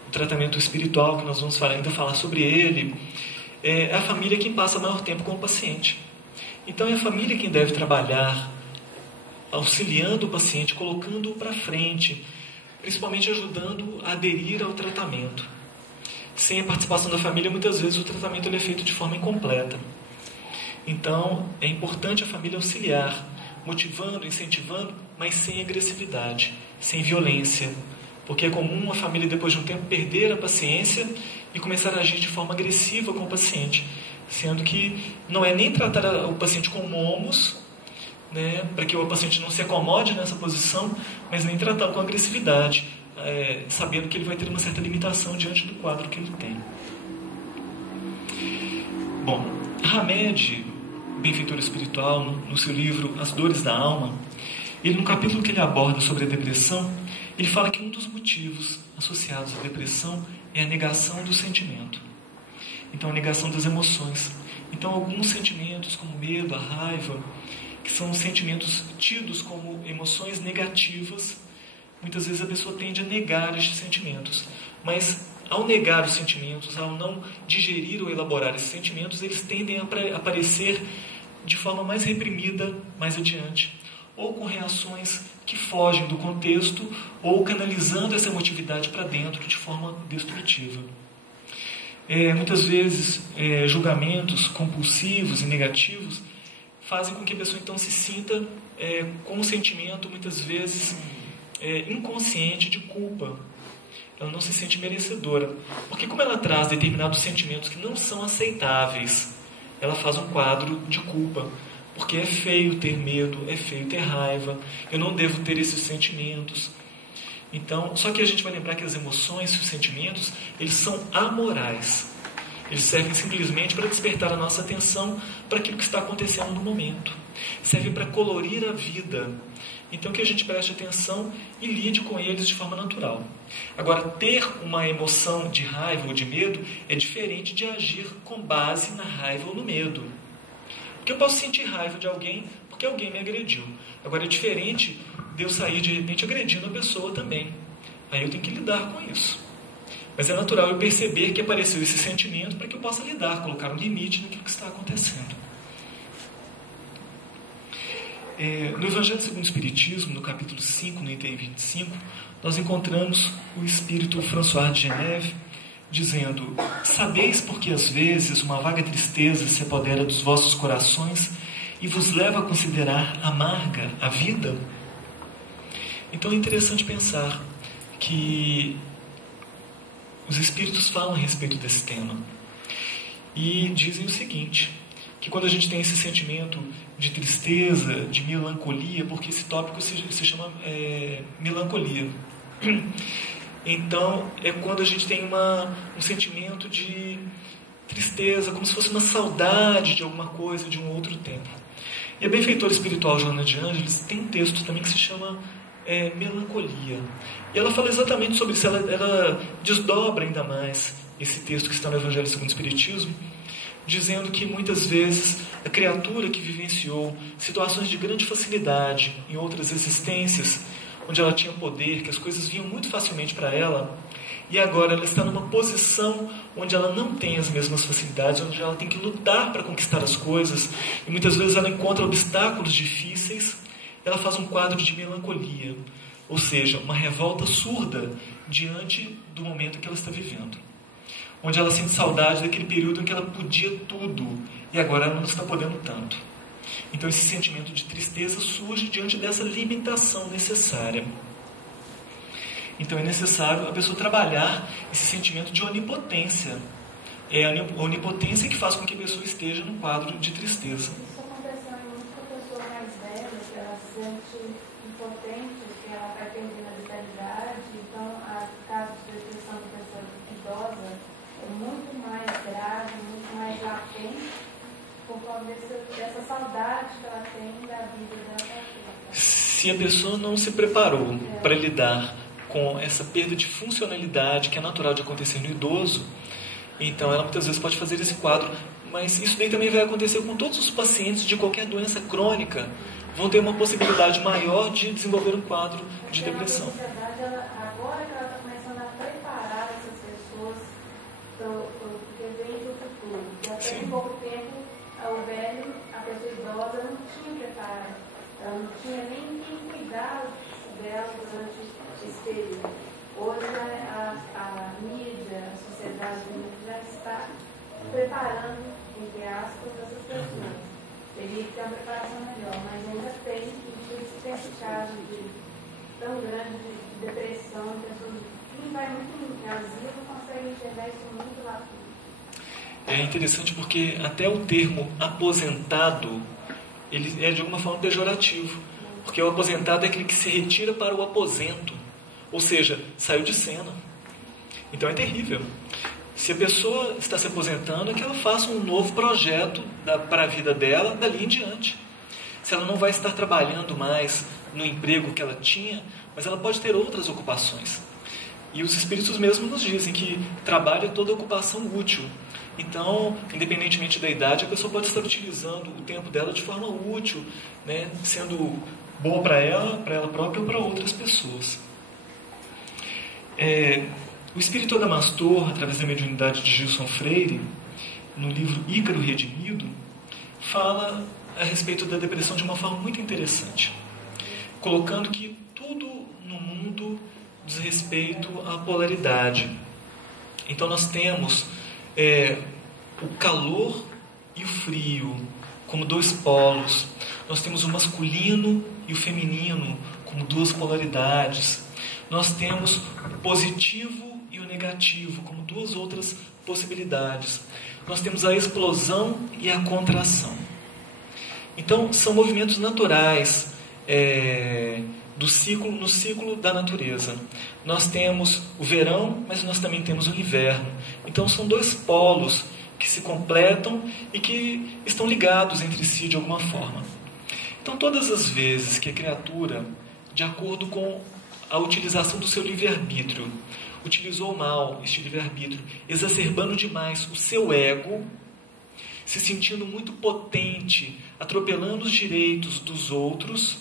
o tratamento espiritual, que nós vamos ainda falar sobre ele, é a família quem passa maior tempo com o paciente. Então é a família quem deve trabalhar, auxiliando o paciente, colocando-o para frente, principalmente ajudando a aderir ao tratamento. Sem a participação da família, muitas vezes o tratamento ele é feito de forma incompleta. Então, é importante a família auxiliar, motivando, incentivando, mas sem agressividade, sem violência. Porque é comum a família, depois de um tempo, perder a paciência e começar a agir de forma agressiva com o paciente. Sendo que não é nem tratar o paciente com momos, né, para que o paciente não se acomode nessa posição, mas nem tratar com agressividade, sabendo que ele vai ter uma certa limitação diante do quadro que ele tem. Bom, Hamed, benfeitor espiritual, no seu livro As Dores da Alma, ele, no capítulo que ele aborda sobre a depressão, ele fala que um dos motivos associados à depressão é a negação do sentimento. Então, a negação das emoções. Então, alguns sentimentos, como medo, a raiva, que são sentimentos tidos como emoções negativas, muitas vezes a pessoa tende a negar estes sentimentos. Mas, ao negar os sentimentos, ao não digerir ou elaborar esses sentimentos, eles tendem a aparecer de forma mais reprimida mais adiante, ou com reações que fogem do contexto, ou canalizando essa emotividade para dentro de forma destrutiva. Muitas vezes, julgamentos compulsivos e negativos fazem com que a pessoa então se sinta com um sentimento, muitas vezes, inconsciente de culpa. Ela não se sente merecedora. Porque como ela traz determinados sentimentos que não são aceitáveis, ela faz um quadro de culpa. Porque é feio ter medo, é feio ter raiva, eu não devo ter esses sentimentos. Então, só que a gente vai lembrar que as emoções e os sentimentos, eles são amorais. Eles servem simplesmente para despertar a nossa atenção para aquilo que está acontecendo no momento. Servem para colorir a vida. Então, que a gente preste atenção e lide com eles de forma natural. Agora, ter uma emoção de raiva ou de medo é diferente de agir com base na raiva ou no medo. Porque eu posso sentir raiva de alguém porque alguém me agrediu. Agora, é diferente de eu sair de repente agredindo a pessoa também. Aí eu tenho que lidar com isso. Mas é natural eu perceber que apareceu esse sentimento para que eu possa lidar, colocar um limite naquilo que está acontecendo. No Evangelho segundo o Espiritismo, no capítulo 5, no item 25, nós encontramos o espírito François de Geneve dizendo: sabeis porque às vezes uma vaga tristeza se apodera dos vossos corações e vos leva a considerar amarga a vida? Então é interessante pensar que os espíritos falam a respeito desse tema e dizem o seguinte, que quando a gente tem esse sentimento de tristeza, de melancolia, porque esse tópico se chama melancolia, então é quando a gente tem um sentimento de tristeza, como se fosse uma saudade de alguma coisa, de um outro tempo. E a benfeitora espiritual Joana de Ângeles tem um texto também que se chama melancolia. E ela fala exatamente sobre isso, ela desdobra ainda mais esse texto que está no Evangelho segundo o Espiritismo, dizendo que muitas vezes a criatura que vivenciou situações de grande facilidade em outras existências, onde ela tinha poder, que as coisas vinham muito facilmente para ela, e agora ela está numa posição onde ela não tem as mesmas facilidades, onde ela tem que lutar para conquistar as coisas, e muitas vezes ela encontra obstáculos difíceis, ela faz um quadro de melancolia, ou seja, uma revolta surda diante do momento que ela está vivendo, onde ela sente saudade daquele período em que ela podia tudo e agora ela não está podendo tanto. Então esse sentimento de tristeza surge diante dessa limitação necessária. Então é necessário a pessoa trabalhar esse sentimento de onipotência. É a onipotência que faz com que a pessoa esteja num quadro de tristeza. Isso impotente, que ela vai perdendo a vitalidade. Então, a caso de depressão de pessoa idosa é muito mais grave, muito mais latente, por causa dessa saudade que ela tem da vida dela. Se a pessoa não se preparou para lidar com essa perda de funcionalidade que é natural de acontecer no idoso, então ela muitas vezes pode fazer esse quadro. Mas isso daí também vai acontecer com todos os pacientes de qualquer doença crônica. Vão ter uma possibilidade maior de desenvolver um quadro de depressão. A sociedade, agora que ela está começando a preparar essas pessoas porque vem do futuro. E até em pouco tempo, o velho, a pessoa idosa, não tinha preparo. Ela não tinha nem quem cuidar dela durante esse período. Hoje a mídia, a sociedade já está preparando, entre aspas, essas pessoas. Teria que ter uma preparação melhor, mas ainda tem, por isso tem esse caso tão grande de depressão, pessoas que vai muito em asilo consegue enxergar isso muito rápido. É interessante porque até o termo aposentado, ele é de alguma forma pejorativo, porque o aposentado é aquele que se retira para o aposento, ou seja, saiu de cena. Então é terrível. Se a pessoa está se aposentando, é que ela faça um novo projeto para a vida dela dali em diante. Se ela não vai estar trabalhando mais no emprego que ela tinha, mas ela pode ter outras ocupações. E os espíritos mesmo nos dizem que trabalho é toda ocupação útil. Então, independentemente da idade, a pessoa pode estar utilizando o tempo dela de forma útil, né, sendo boa para ela própria ou para outras pessoas. O espírito Adamastor, através da mediunidade de Gilson Freire, no livro Ícaro Redimido, fala a respeito da depressão de uma forma muito interessante, colocando que tudo no mundo diz respeito à polaridade. Então nós temos o calor e o frio como dois polos. Nós temos o masculino e o feminino como duas polaridades. Nós temos o positivo e o negativo como duas outras possibilidades. Nós temos a explosão e a contração. Então são movimentos naturais no ciclo da natureza. Nós temos o verão, mas nós também temos o inverno. Então são dois polos que se completam e que estão ligados entre si de alguma forma. Então todas as vezes que a criatura, de acordo com a utilização do seu livre-arbítrio, utilizou mal este livre-arbítrio, exacerbando demais o seu ego, se sentindo muito potente, atropelando os direitos dos outros,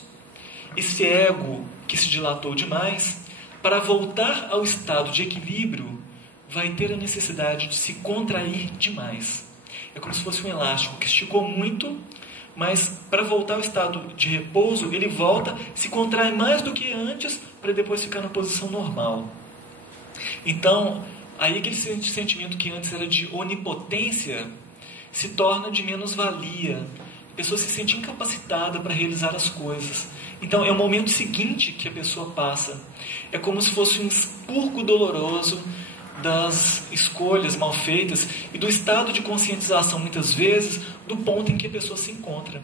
esse ego que se dilatou demais, para voltar ao estado de equilíbrio, vai ter a necessidade de se contrair demais. É como se fosse um elástico que esticou muito, mas para voltar ao estado de repouso, ele volta, se contrai mais do que antes, para depois ficar na posição normal. Então, aí aquele sentimento que antes era de onipotência, se torna de menos-valia. A pessoa se sente incapacitada para realizar as coisas. Então, é o momento seguinte que a pessoa passa. É como se fosse um expurgo doloroso das escolhas mal feitas e do estado de conscientização, muitas vezes, do ponto em que a pessoa se encontra.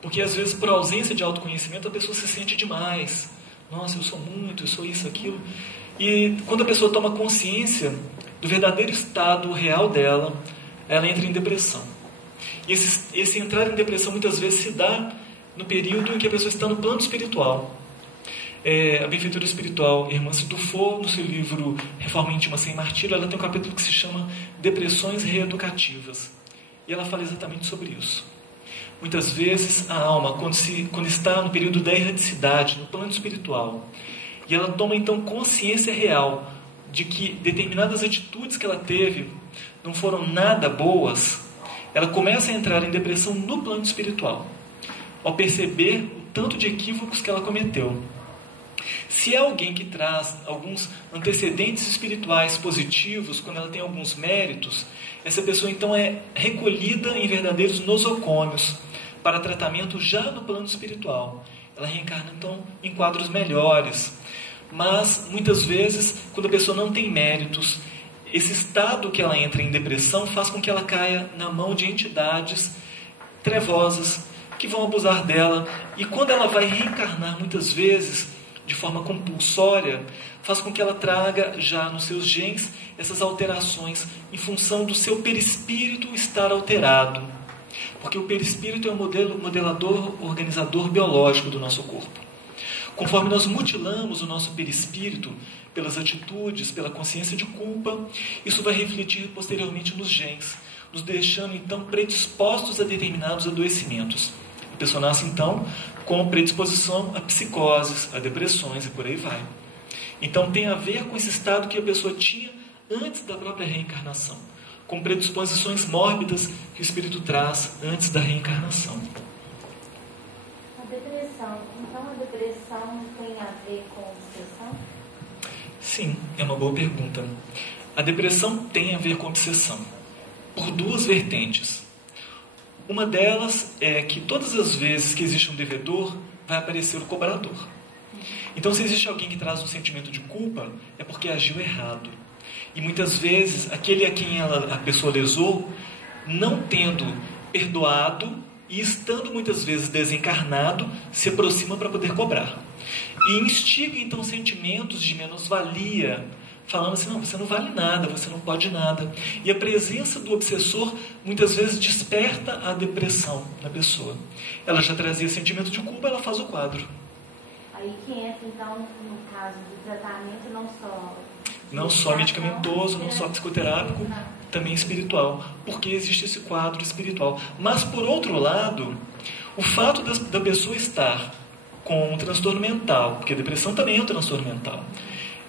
Porque, às vezes, por ausência de autoconhecimento, a pessoa se sente demais. Nossa, eu sou muito, eu sou isso, aquilo. E quando a pessoa toma consciência do verdadeiro estado real dela, ela entra em depressão. E esse entrar em depressão muitas vezes se dá no período em que a pessoa está no plano espiritual. A benfeitora espiritual Irmã Situfo, no seu livro Reforma Íntima Sem Martírio, ela tem um capítulo que se chama Depressões Reeducativas. E ela fala exatamente sobre isso. Muitas vezes a alma, quando está no período da erraticidade, no plano espiritual, e ela toma então consciência real de que determinadas atitudes que ela teve não foram nada boas, ela começa a entrar em depressão no plano espiritual, ao perceber o tanto de equívocos que ela cometeu. Se é alguém que traz alguns antecedentes espirituais positivos, quando ela tem alguns méritos, essa pessoa então é recolhida em verdadeiros nosocômios para tratamento já no plano espiritual. Ela reencarna então em quadros melhores. Mas muitas vezes, quando a pessoa não tem méritos, esse estado que ela entra em depressão faz com que ela caia na mão de entidades trevosas que vão abusar dela. E quando ela vai reencarnar, muitas vezes, de forma compulsória, faz com que ela traga já nos seus genes essas alterações em função do seu perispírito estar alterado. Porque o perispírito é o modelador, organizador biológico do nosso corpo. Conforme nós mutilamos o nosso perispírito pelas atitudes, pela consciência de culpa, isso vai refletir posteriormente nos genes, nos deixando então predispostos a determinados adoecimentos. A pessoa nasce então com predisposição a psicoses, a depressões e por aí vai. Então tem a ver com esse estado que a pessoa tinha antes da própria reencarnação, com predisposições mórbidas que o espírito traz antes da reencarnação. A depressão, então a depressão tem a ver com obsessão? Sim, é uma boa pergunta. A depressão tem a ver com obsessão, por duas vertentes. Uma delas é que todas as vezes que existe um devedor, vai aparecer o cobrador. Então, se existe alguém que traz um sentimento de culpa, é porque agiu errado. E muitas vezes, aquele a quem a pessoa lesou, não tendo perdoado e estando muitas vezes desencarnado, se aproxima para poder cobrar. E instiga então sentimentos de menos-valia, falando assim, não, você não vale nada, você não pode nada. E a presença do obsessor muitas vezes desperta a depressão na pessoa. Ela já trazia sentimento de culpa, ela faz o quadro. Aí que entra então no caso do tratamento não só medicamentoso, não só psicoterápico, também espiritual, porque existe esse quadro espiritual. Mas por outro lado, o fato da pessoa estar com um transtorno mental, porque a depressão também é um transtorno mental,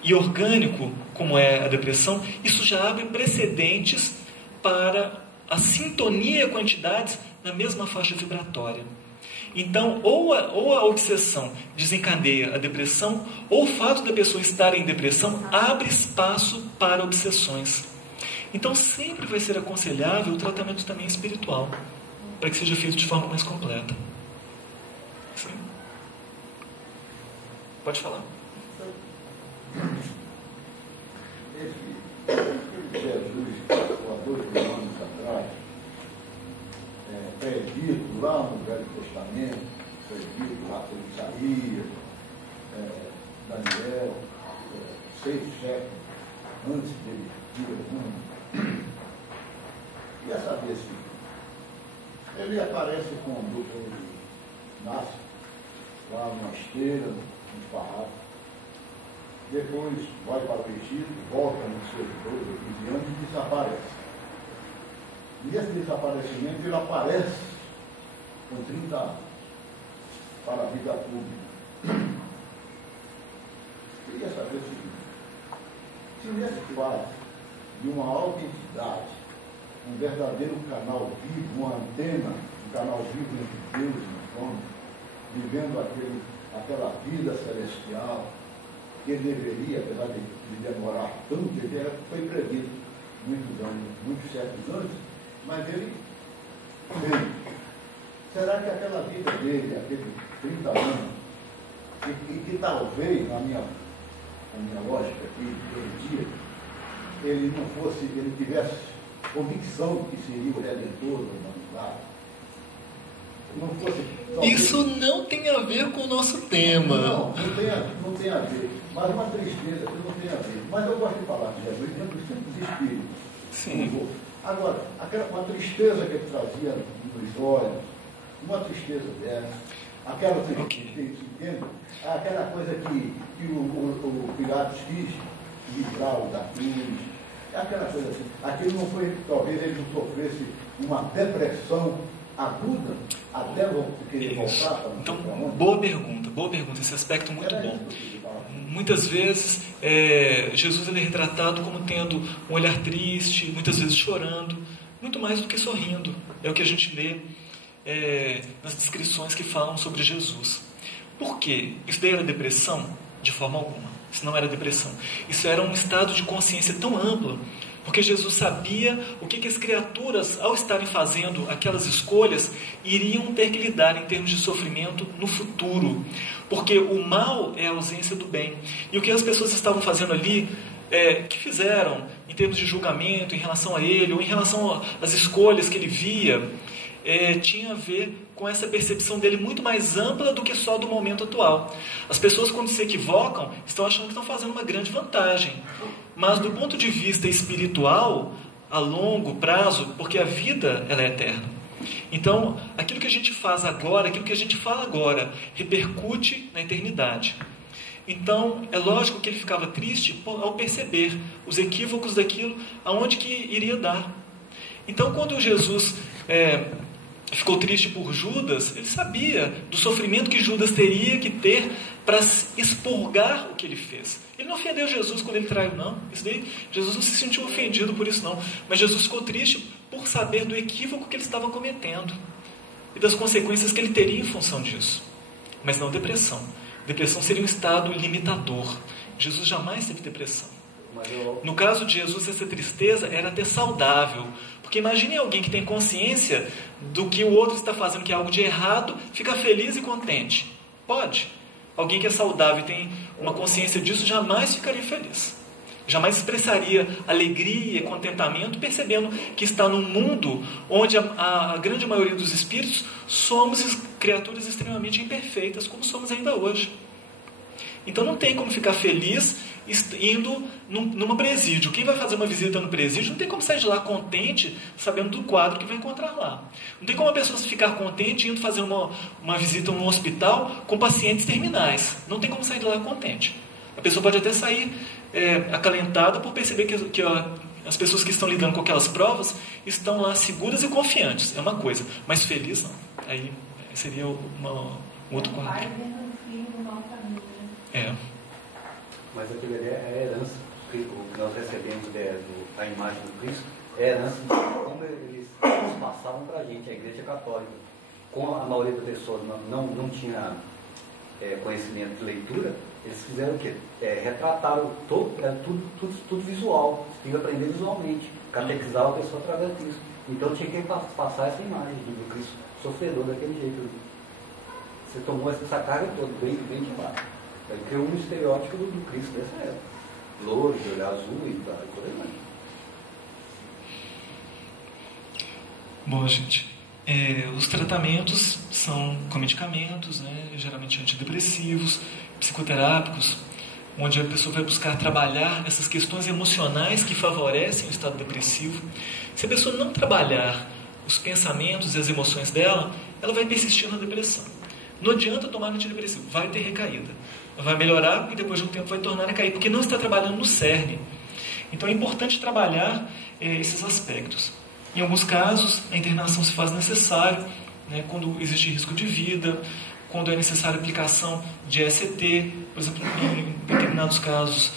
e orgânico, como é a depressão, isso já abre precedentes para a sintonia com entidades na mesma faixa vibratória. Então, ou a obsessão desencadeia a depressão, ou o fato da pessoa estar em depressão abre espaço para obsessões. Então, sempre vai ser aconselhável o tratamento também espiritual, para que seja feito de forma mais completa. Sim. Pode falar. Jesus, há 2 anos atrás, é dito lá no Velho Testamento, foi dito lá por Isaías, Daniel, 6 séculos antes dele vir ao mundo. E essa vez ele aparece quando ele nasce lá numa esteira, num barraco. Depois vai para o Egito, volta nos seus 12 ou 15 anos e desaparece. Nesse desaparecimento ele aparece com 30 anos para a vida pública. Queria saber o seguinte: se nesse quadro de uma alta entidade, um verdadeiro canal vivo, uma antena, um canal vivo entre Deus e os homens, vivendo aquela vida celestial, que ele deveria, apesar de demorar tanto, ele foi previsto muitos séculos antes, mas ele veio. Será que aquela vida dele, aqueles 30 anos, que talvez, na minha lógica aqui, hoje em dia, ele tivesse convicção de que seria o redentor da humanidade? Isso não tem a ver com o nosso tema. Não tem a ver. Mas uma tristeza que não tem a ver. Mas eu gosto de falar de Jesus dentro dos tempos espíritos. Sim. Agora, uma tristeza que ele trazia nos olhos, uma tristeza dessa, aquela tristeza, aquela coisa que o Pilatos quis livrá-lo da cruz, aquela coisa assim. Aquilo não foi, talvez ele não sofresse uma depressão aguda até querer voltar para não. Então, boa pergunta, esse aspecto muito bom. Muitas vezes, Jesus ele é retratado como tendo um olhar triste, muitas vezes chorando, muito mais do que sorrindo. É o que a gente lê nas descrições que falam sobre Jesus. Por quê? Isso daí era depressão? De forma alguma. Isso não era depressão. Isso era um estado de consciência tão amplo, porque Jesus sabia o que as criaturas, ao estarem fazendo aquelas escolhas, iriam ter que lidar em termos de sofrimento no futuro. Porque o mal é a ausência do bem. E o que as pessoas estavam fazendo ali, que fizeram em termos de julgamento em relação a ele, ou em relação às escolhas que ele via, tinha a ver com essa percepção dele muito mais ampla do que só do momento atual. As pessoas, quando se equivocam, estão achando que estão fazendo uma grande vantagem. Mas do ponto de vista espiritual, a longo prazo, porque a vida ela é eterna. Então, aquilo que a gente faz agora, aquilo que a gente fala agora, repercute na eternidade. Então, é lógico que ele ficava triste ao perceber os equívocos daquilo, aonde que iria dar. Então, quando Jesus ficou triste por Judas, ele sabia do sofrimento que Judas teria que ter para expurgar o que ele fez. Ele não ofendeu Jesus quando ele traiu, não. Isso daí, Jesus não se sentiu ofendido por isso, não. Mas Jesus ficou triste por saber do equívoco que ele estava cometendo e das consequências que ele teria em função disso. Mas não depressão. Depressão seria um estado limitador. Jesus jamais teve depressão. No caso de Jesus, essa tristeza era até saudável. Porque imagine alguém que tem consciência do que o outro está fazendo, que é algo de errado, fica feliz e contente. Pode. Alguém que é saudável e tem uma consciência disso jamais ficaria feliz. Jamais expressaria alegria e contentamento, percebendo que está num mundo onde a grande maioria dos espíritos somos criaturas extremamente imperfeitas, como somos ainda hoje. Então não tem como ficar feliz indo numa presídio. Quem vai fazer uma visita no presídio não tem como sair de lá contente, sabendo do quadro que vai encontrar lá. Não tem como a pessoa ficar contente indo fazer uma visita num hospital com pacientes terminais. Não tem como sair de lá contente. A pessoa pode até sair acalentada por perceber que as pessoas que estão lidando com aquelas provas estão lá seguras e confiantes. É uma coisa. Mas feliz não. Aí seria um outro quadro. Mas aquilo ali é a herança que nós recebemos da imagem do Cristo, é a herança de como eles passavam para a gente, a Igreja Católica. Como a maioria das pessoas não tinha conhecimento de leitura, eles fizeram o quê? Retrataram tudo visual, tinha que aprender visualmente, catequizar a pessoa através disso. Então tinha que passar essa imagem do Cristo sofredor daquele jeito. Você tomou essa carga toda, bem de baixo. Aí criou um estereótipo do Cristo dessa época. Louro, de olho azul e tal, e por aí mais. Bom, gente, os tratamentos são com medicamentos, né, geralmente antidepressivos, psicoterápicos, onde a pessoa vai buscar trabalhar essas questões emocionais que favorecem o estado depressivo. Se a pessoa não trabalhar os pensamentos e as emoções dela, ela vai persistir na depressão. Não adianta tomar antidepressivo, vai ter recaída. Vai melhorar e depois de um tempo vai tornar a cair, porque não está trabalhando no cerne. Então é importante trabalhar esses aspectos. Em alguns casos, a internação se faz necessário, né, quando existe risco de vida, quando é necessária a aplicação de ECT, por exemplo, em determinados casos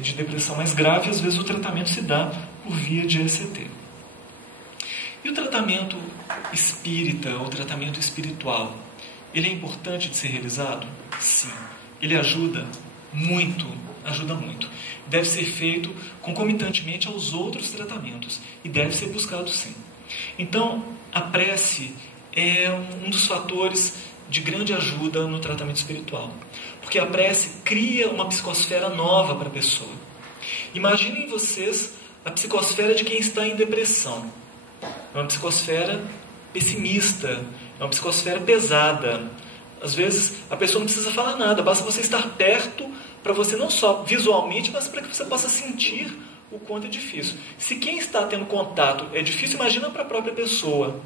de depressão mais grave, às vezes o tratamento se dá por via de ECT. E o tratamento espírita, ou tratamento espiritual, ele é importante de ser realizado? Sim. Ele ajuda muito. Deve ser feito concomitantemente aos outros tratamentos e deve ser buscado sim. Então, a prece é um dos fatores de grande ajuda no tratamento espiritual, porque a prece cria uma psicosfera nova para a pessoa. Imaginem vocês a psicosfera de quem está em depressão. É uma psicosfera pessimista, é uma psicosfera pesada. Às vezes a pessoa não precisa falar nada, basta você estar perto para você não só visualmente, mas para que você possa sentir o quanto é difícil. Se quem está tendo contato é difícil, imagina para a própria pessoa.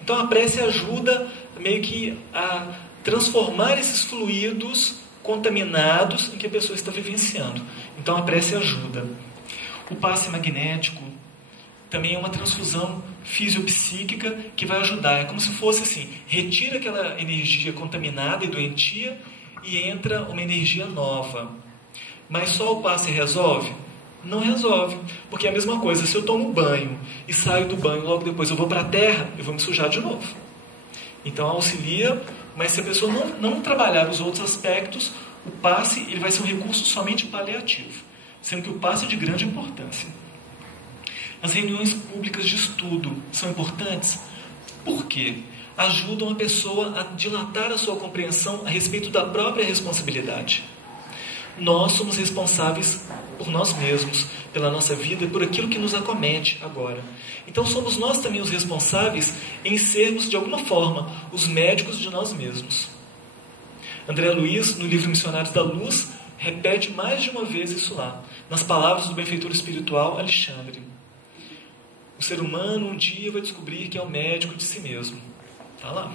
Então a prece ajuda meio que a transformar esses fluidos contaminados em que a pessoa está vivenciando. Então a prece ajuda. O passe magnético também é uma transfusão fisiopsíquica que vai ajudar. É como se fosse assim, retira aquela energia contaminada e doentia e entra uma energia nova. Mas só o passe resolve? Não resolve, porque é a mesma coisa. Se eu tomo banho e saio do banho, logo depois eu vou para a terra, eu vou me sujar de novo. Então auxilia, mas se a pessoa não trabalhar os outros aspectos, o passe ele vai ser um recurso somente paliativo, sendo que o passe é de grande importância. As reuniões públicas de estudo são importantes? Por quê? Ajudam a pessoa a dilatar a sua compreensão a respeito da própria responsabilidade. Nós somos responsáveis por nós mesmos, pela nossa vida e por aquilo que nos acomete agora. Então somos nós também os responsáveis em sermos, de alguma forma, os médicos de nós mesmos. André Luiz, no livro Missionários da Luz, repete mais de uma vez isso lá, nas palavras do benfeitor espiritual Alexandre. O ser humano um dia vai descobrir que é o médico de si mesmo. Está lá.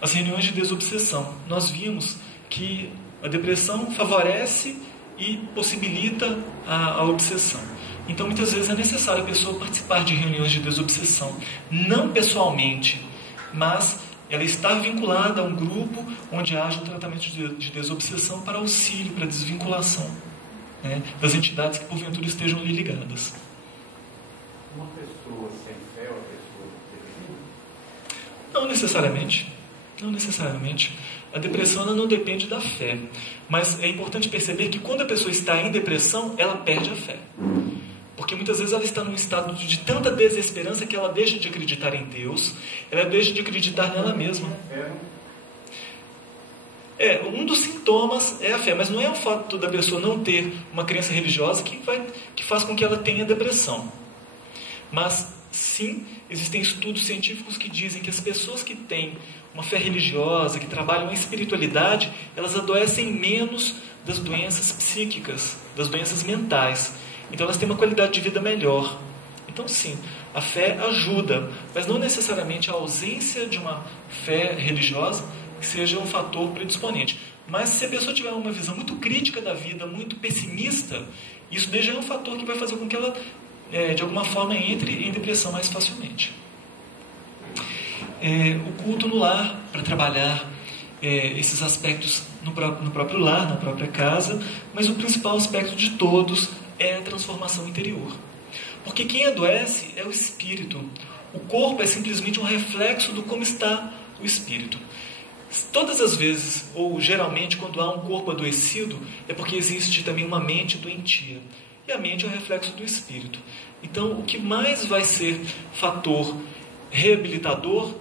As reuniões de desobsessão. Nós vimos que a depressão favorece e possibilita a obsessão. Então, muitas vezes é necessário a pessoa participar de reuniões de desobsessão. Não pessoalmente, mas ela está vinculada a um grupo onde haja um tratamento de desobsessão para auxílio, para desvinculação, né, das entidades que porventura estejam ali ligadas. Uma pessoa sem fé é uma pessoa depressiva? Não necessariamente. Não necessariamente. A depressão ela não depende da fé. Mas é importante perceber que quando a pessoa está em depressão, ela perde a fé. Porque muitas vezes ela está num estado de tanta desesperança que ela deixa de acreditar em Deus, ela deixa de acreditar nela mesma. Um dos sintomas é a fé, mas não é o fato da pessoa não ter uma crença religiosa que faz com que ela tenha depressão. Mas, sim, existem estudos científicos que dizem que as pessoas que têm uma fé religiosa, que trabalham a espiritualidade, elas adoecem menos das doenças psíquicas, das doenças mentais. Então elas têm uma qualidade de vida melhor. Então sim, a fé ajuda, mas não necessariamente a ausência de uma fé religiosa que seja um fator predisponente. Mas se a pessoa tiver uma visão muito crítica da vida, muito pessimista, isso daí já é um fator que vai fazer com que ela, de alguma forma, entre em depressão mais facilmente. O culto no lar, para trabalhar esses aspectos no próprio lar, na própria casa, mas o principal aspecto de todos é a transformação interior. Porque quem adoece é o espírito. O corpo é simplesmente um reflexo do como está o espírito. Todas as vezes, ou geralmente, quando há um corpo adoecido, é porque existe também uma mente doentia. E a mente é o reflexo do espírito. Então, o que mais vai ser fator reabilitador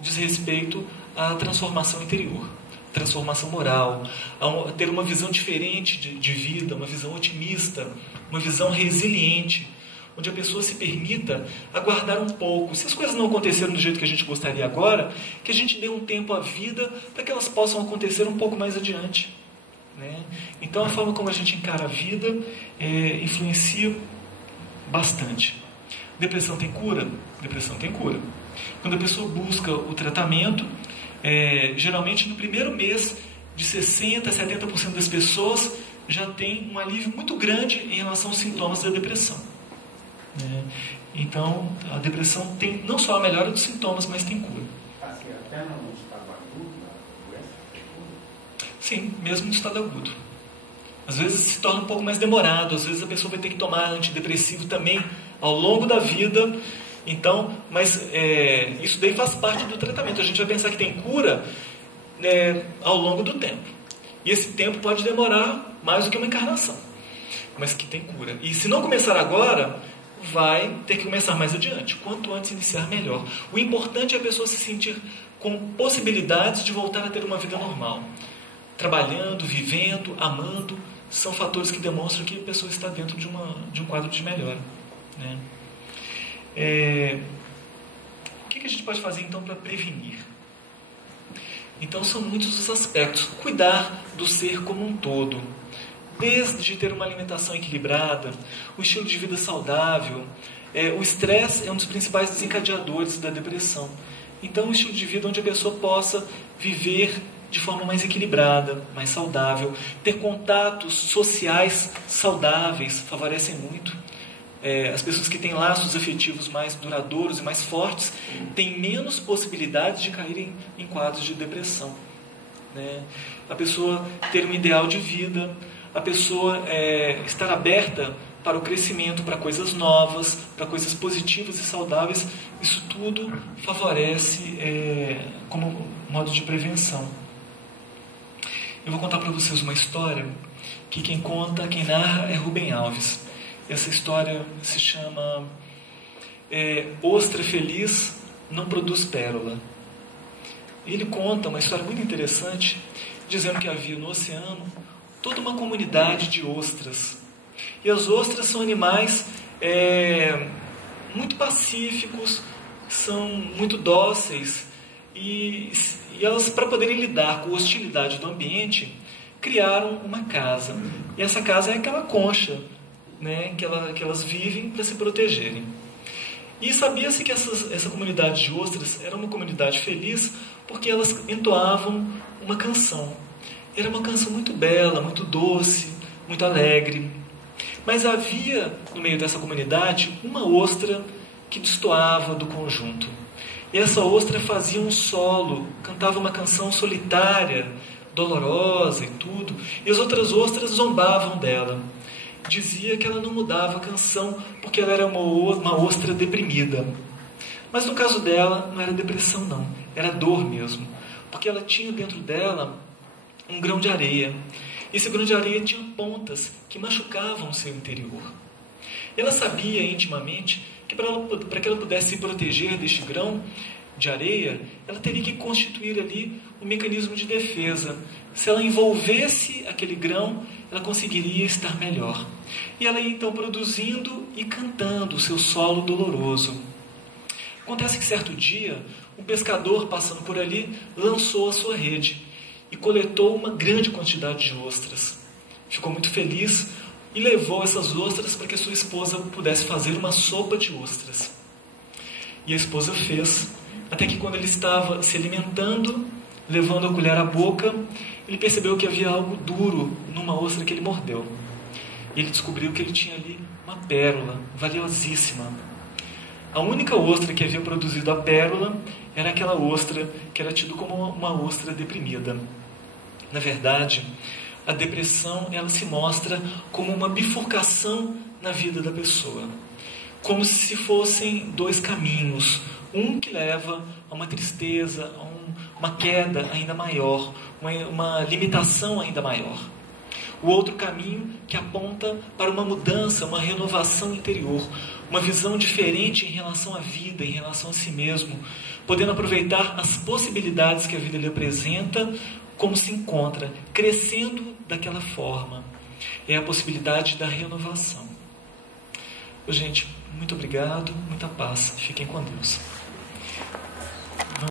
diz respeito à transformação interior, transformação moral, a ter uma visão diferente de vida, uma visão otimista, uma visão resiliente, onde a pessoa se permita aguardar um pouco. Se as coisas não aconteceram do jeito que a gente gostaria agora, que a gente dê um tempo à vida para que elas possam acontecer um pouco mais adiante, né? Então, a forma como a gente encara a vida influencia bastante. Depressão tem cura? Depressão tem cura. Quando a pessoa busca o tratamento, geralmente no primeiro mês, de 60% a 70% das pessoas já tem um alívio muito grande em relação aos sintomas da depressão. Então, a depressão tem não só a melhora dos sintomas, mas tem cura. Assim, até no estado agudo, na doença tem cura? Sim, mesmo no estado agudo. Às vezes se torna um pouco mais demorado, às vezes a pessoa vai ter que tomar antidepressivo também ao longo da vida. Então, mas isso daí faz parte do tratamento. A gente vai pensar que tem cura ao longo do tempo. E esse tempo pode demorar mais do que uma encarnação, mas que tem cura. E se não começar agora, vai ter que começar mais adiante. Quanto antes iniciar, melhor. O importante é a pessoa se sentir com possibilidades de voltar a ter uma vida normal. Trabalhando, vivendo, amando, são fatores que demonstram que a pessoa está dentro de um quadro de melhora, né? O que a gente pode fazer então para prevenir? Então são muitos os aspectos. Cuidar do ser como um todo, desde ter uma alimentação equilibrada, o estilo de vida saudável. O estresse é um dos principais desencadeadores da depressão. Então um estilo de vida onde a pessoa possa viver de forma mais equilibrada, mais saudável, ter contatos sociais saudáveis favorecem muito. As pessoas que têm laços afetivos mais duradouros e mais fortes têm menos possibilidades de caírem em quadros de depressão, né? A pessoa ter um ideal de vida, a pessoa estar aberta para o crescimento, para coisas novas, para coisas positivas e saudáveis, isso tudo favorece como modo de prevenção. Eu vou contar para vocês uma história que quem narra é Rubem Alves. Essa história se chama Ostra Feliz Não Produz Pérola. Ele conta uma história muito interessante, dizendo que havia no oceano toda uma comunidade de ostras. E as ostras são animais muito pacíficos, são muito dóceis, e elas, para poderem lidar com a hostilidade do ambiente, criaram uma casa. E essa casa é aquela concha, né, que elas vivem para se protegerem. E sabia-se que essa comunidade de ostras era uma comunidade feliz porque elas entoavam uma canção. Era uma canção muito bela, muito doce, muito alegre. Mas havia, no meio dessa comunidade, uma ostra que destoava do conjunto. E essa ostra fazia um solo, cantava uma canção solitária, dolorosa e tudo. E as outras ostras zombavam dela. Dizia que ela não mudava a canção porque ela era uma ostra deprimida. Mas no caso dela, não era depressão não, era dor mesmo. Porque ela tinha dentro dela um grão de areia. Esse grão de areia tinha pontas que machucavam o seu interior. Ela sabia intimamente que para que ela pudesse se proteger deste grão de areia, ela teria que constituir ali um mecanismo de defesa. Se ela envolvesse aquele grão, ela conseguiria estar melhor. E ela ia então produzindo e cantando o seu solo doloroso. Acontece que certo dia, um pescador passando por ali lançou a sua rede e coletou uma grande quantidade de ostras. Ficou muito feliz e levou essas ostras para que a sua esposa pudesse fazer uma sopa de ostras. E a esposa fez, até que quando ele estava se alimentando, levando a colher à boca, ele percebeu que havia algo duro numa ostra que ele mordeu. Ele descobriu que ele tinha ali uma pérola valiosíssima. A única ostra que havia produzido a pérola era aquela ostra que era tida como uma ostra deprimida. Na verdade, a depressão ela se mostra como uma bifurcação na vida da pessoa. Como se fossem dois caminhos. Um que leva a uma tristeza, a uma queda ainda maior, uma limitação ainda maior. O outro caminho que aponta para uma mudança, uma renovação interior, uma visão diferente em relação à vida, em relação a si mesmo, podendo aproveitar as possibilidades que a vida lhe apresenta, como se encontra, crescendo daquela forma. É a possibilidade da renovação. Gente, muito obrigado, muita paz. Fiquem com Deus.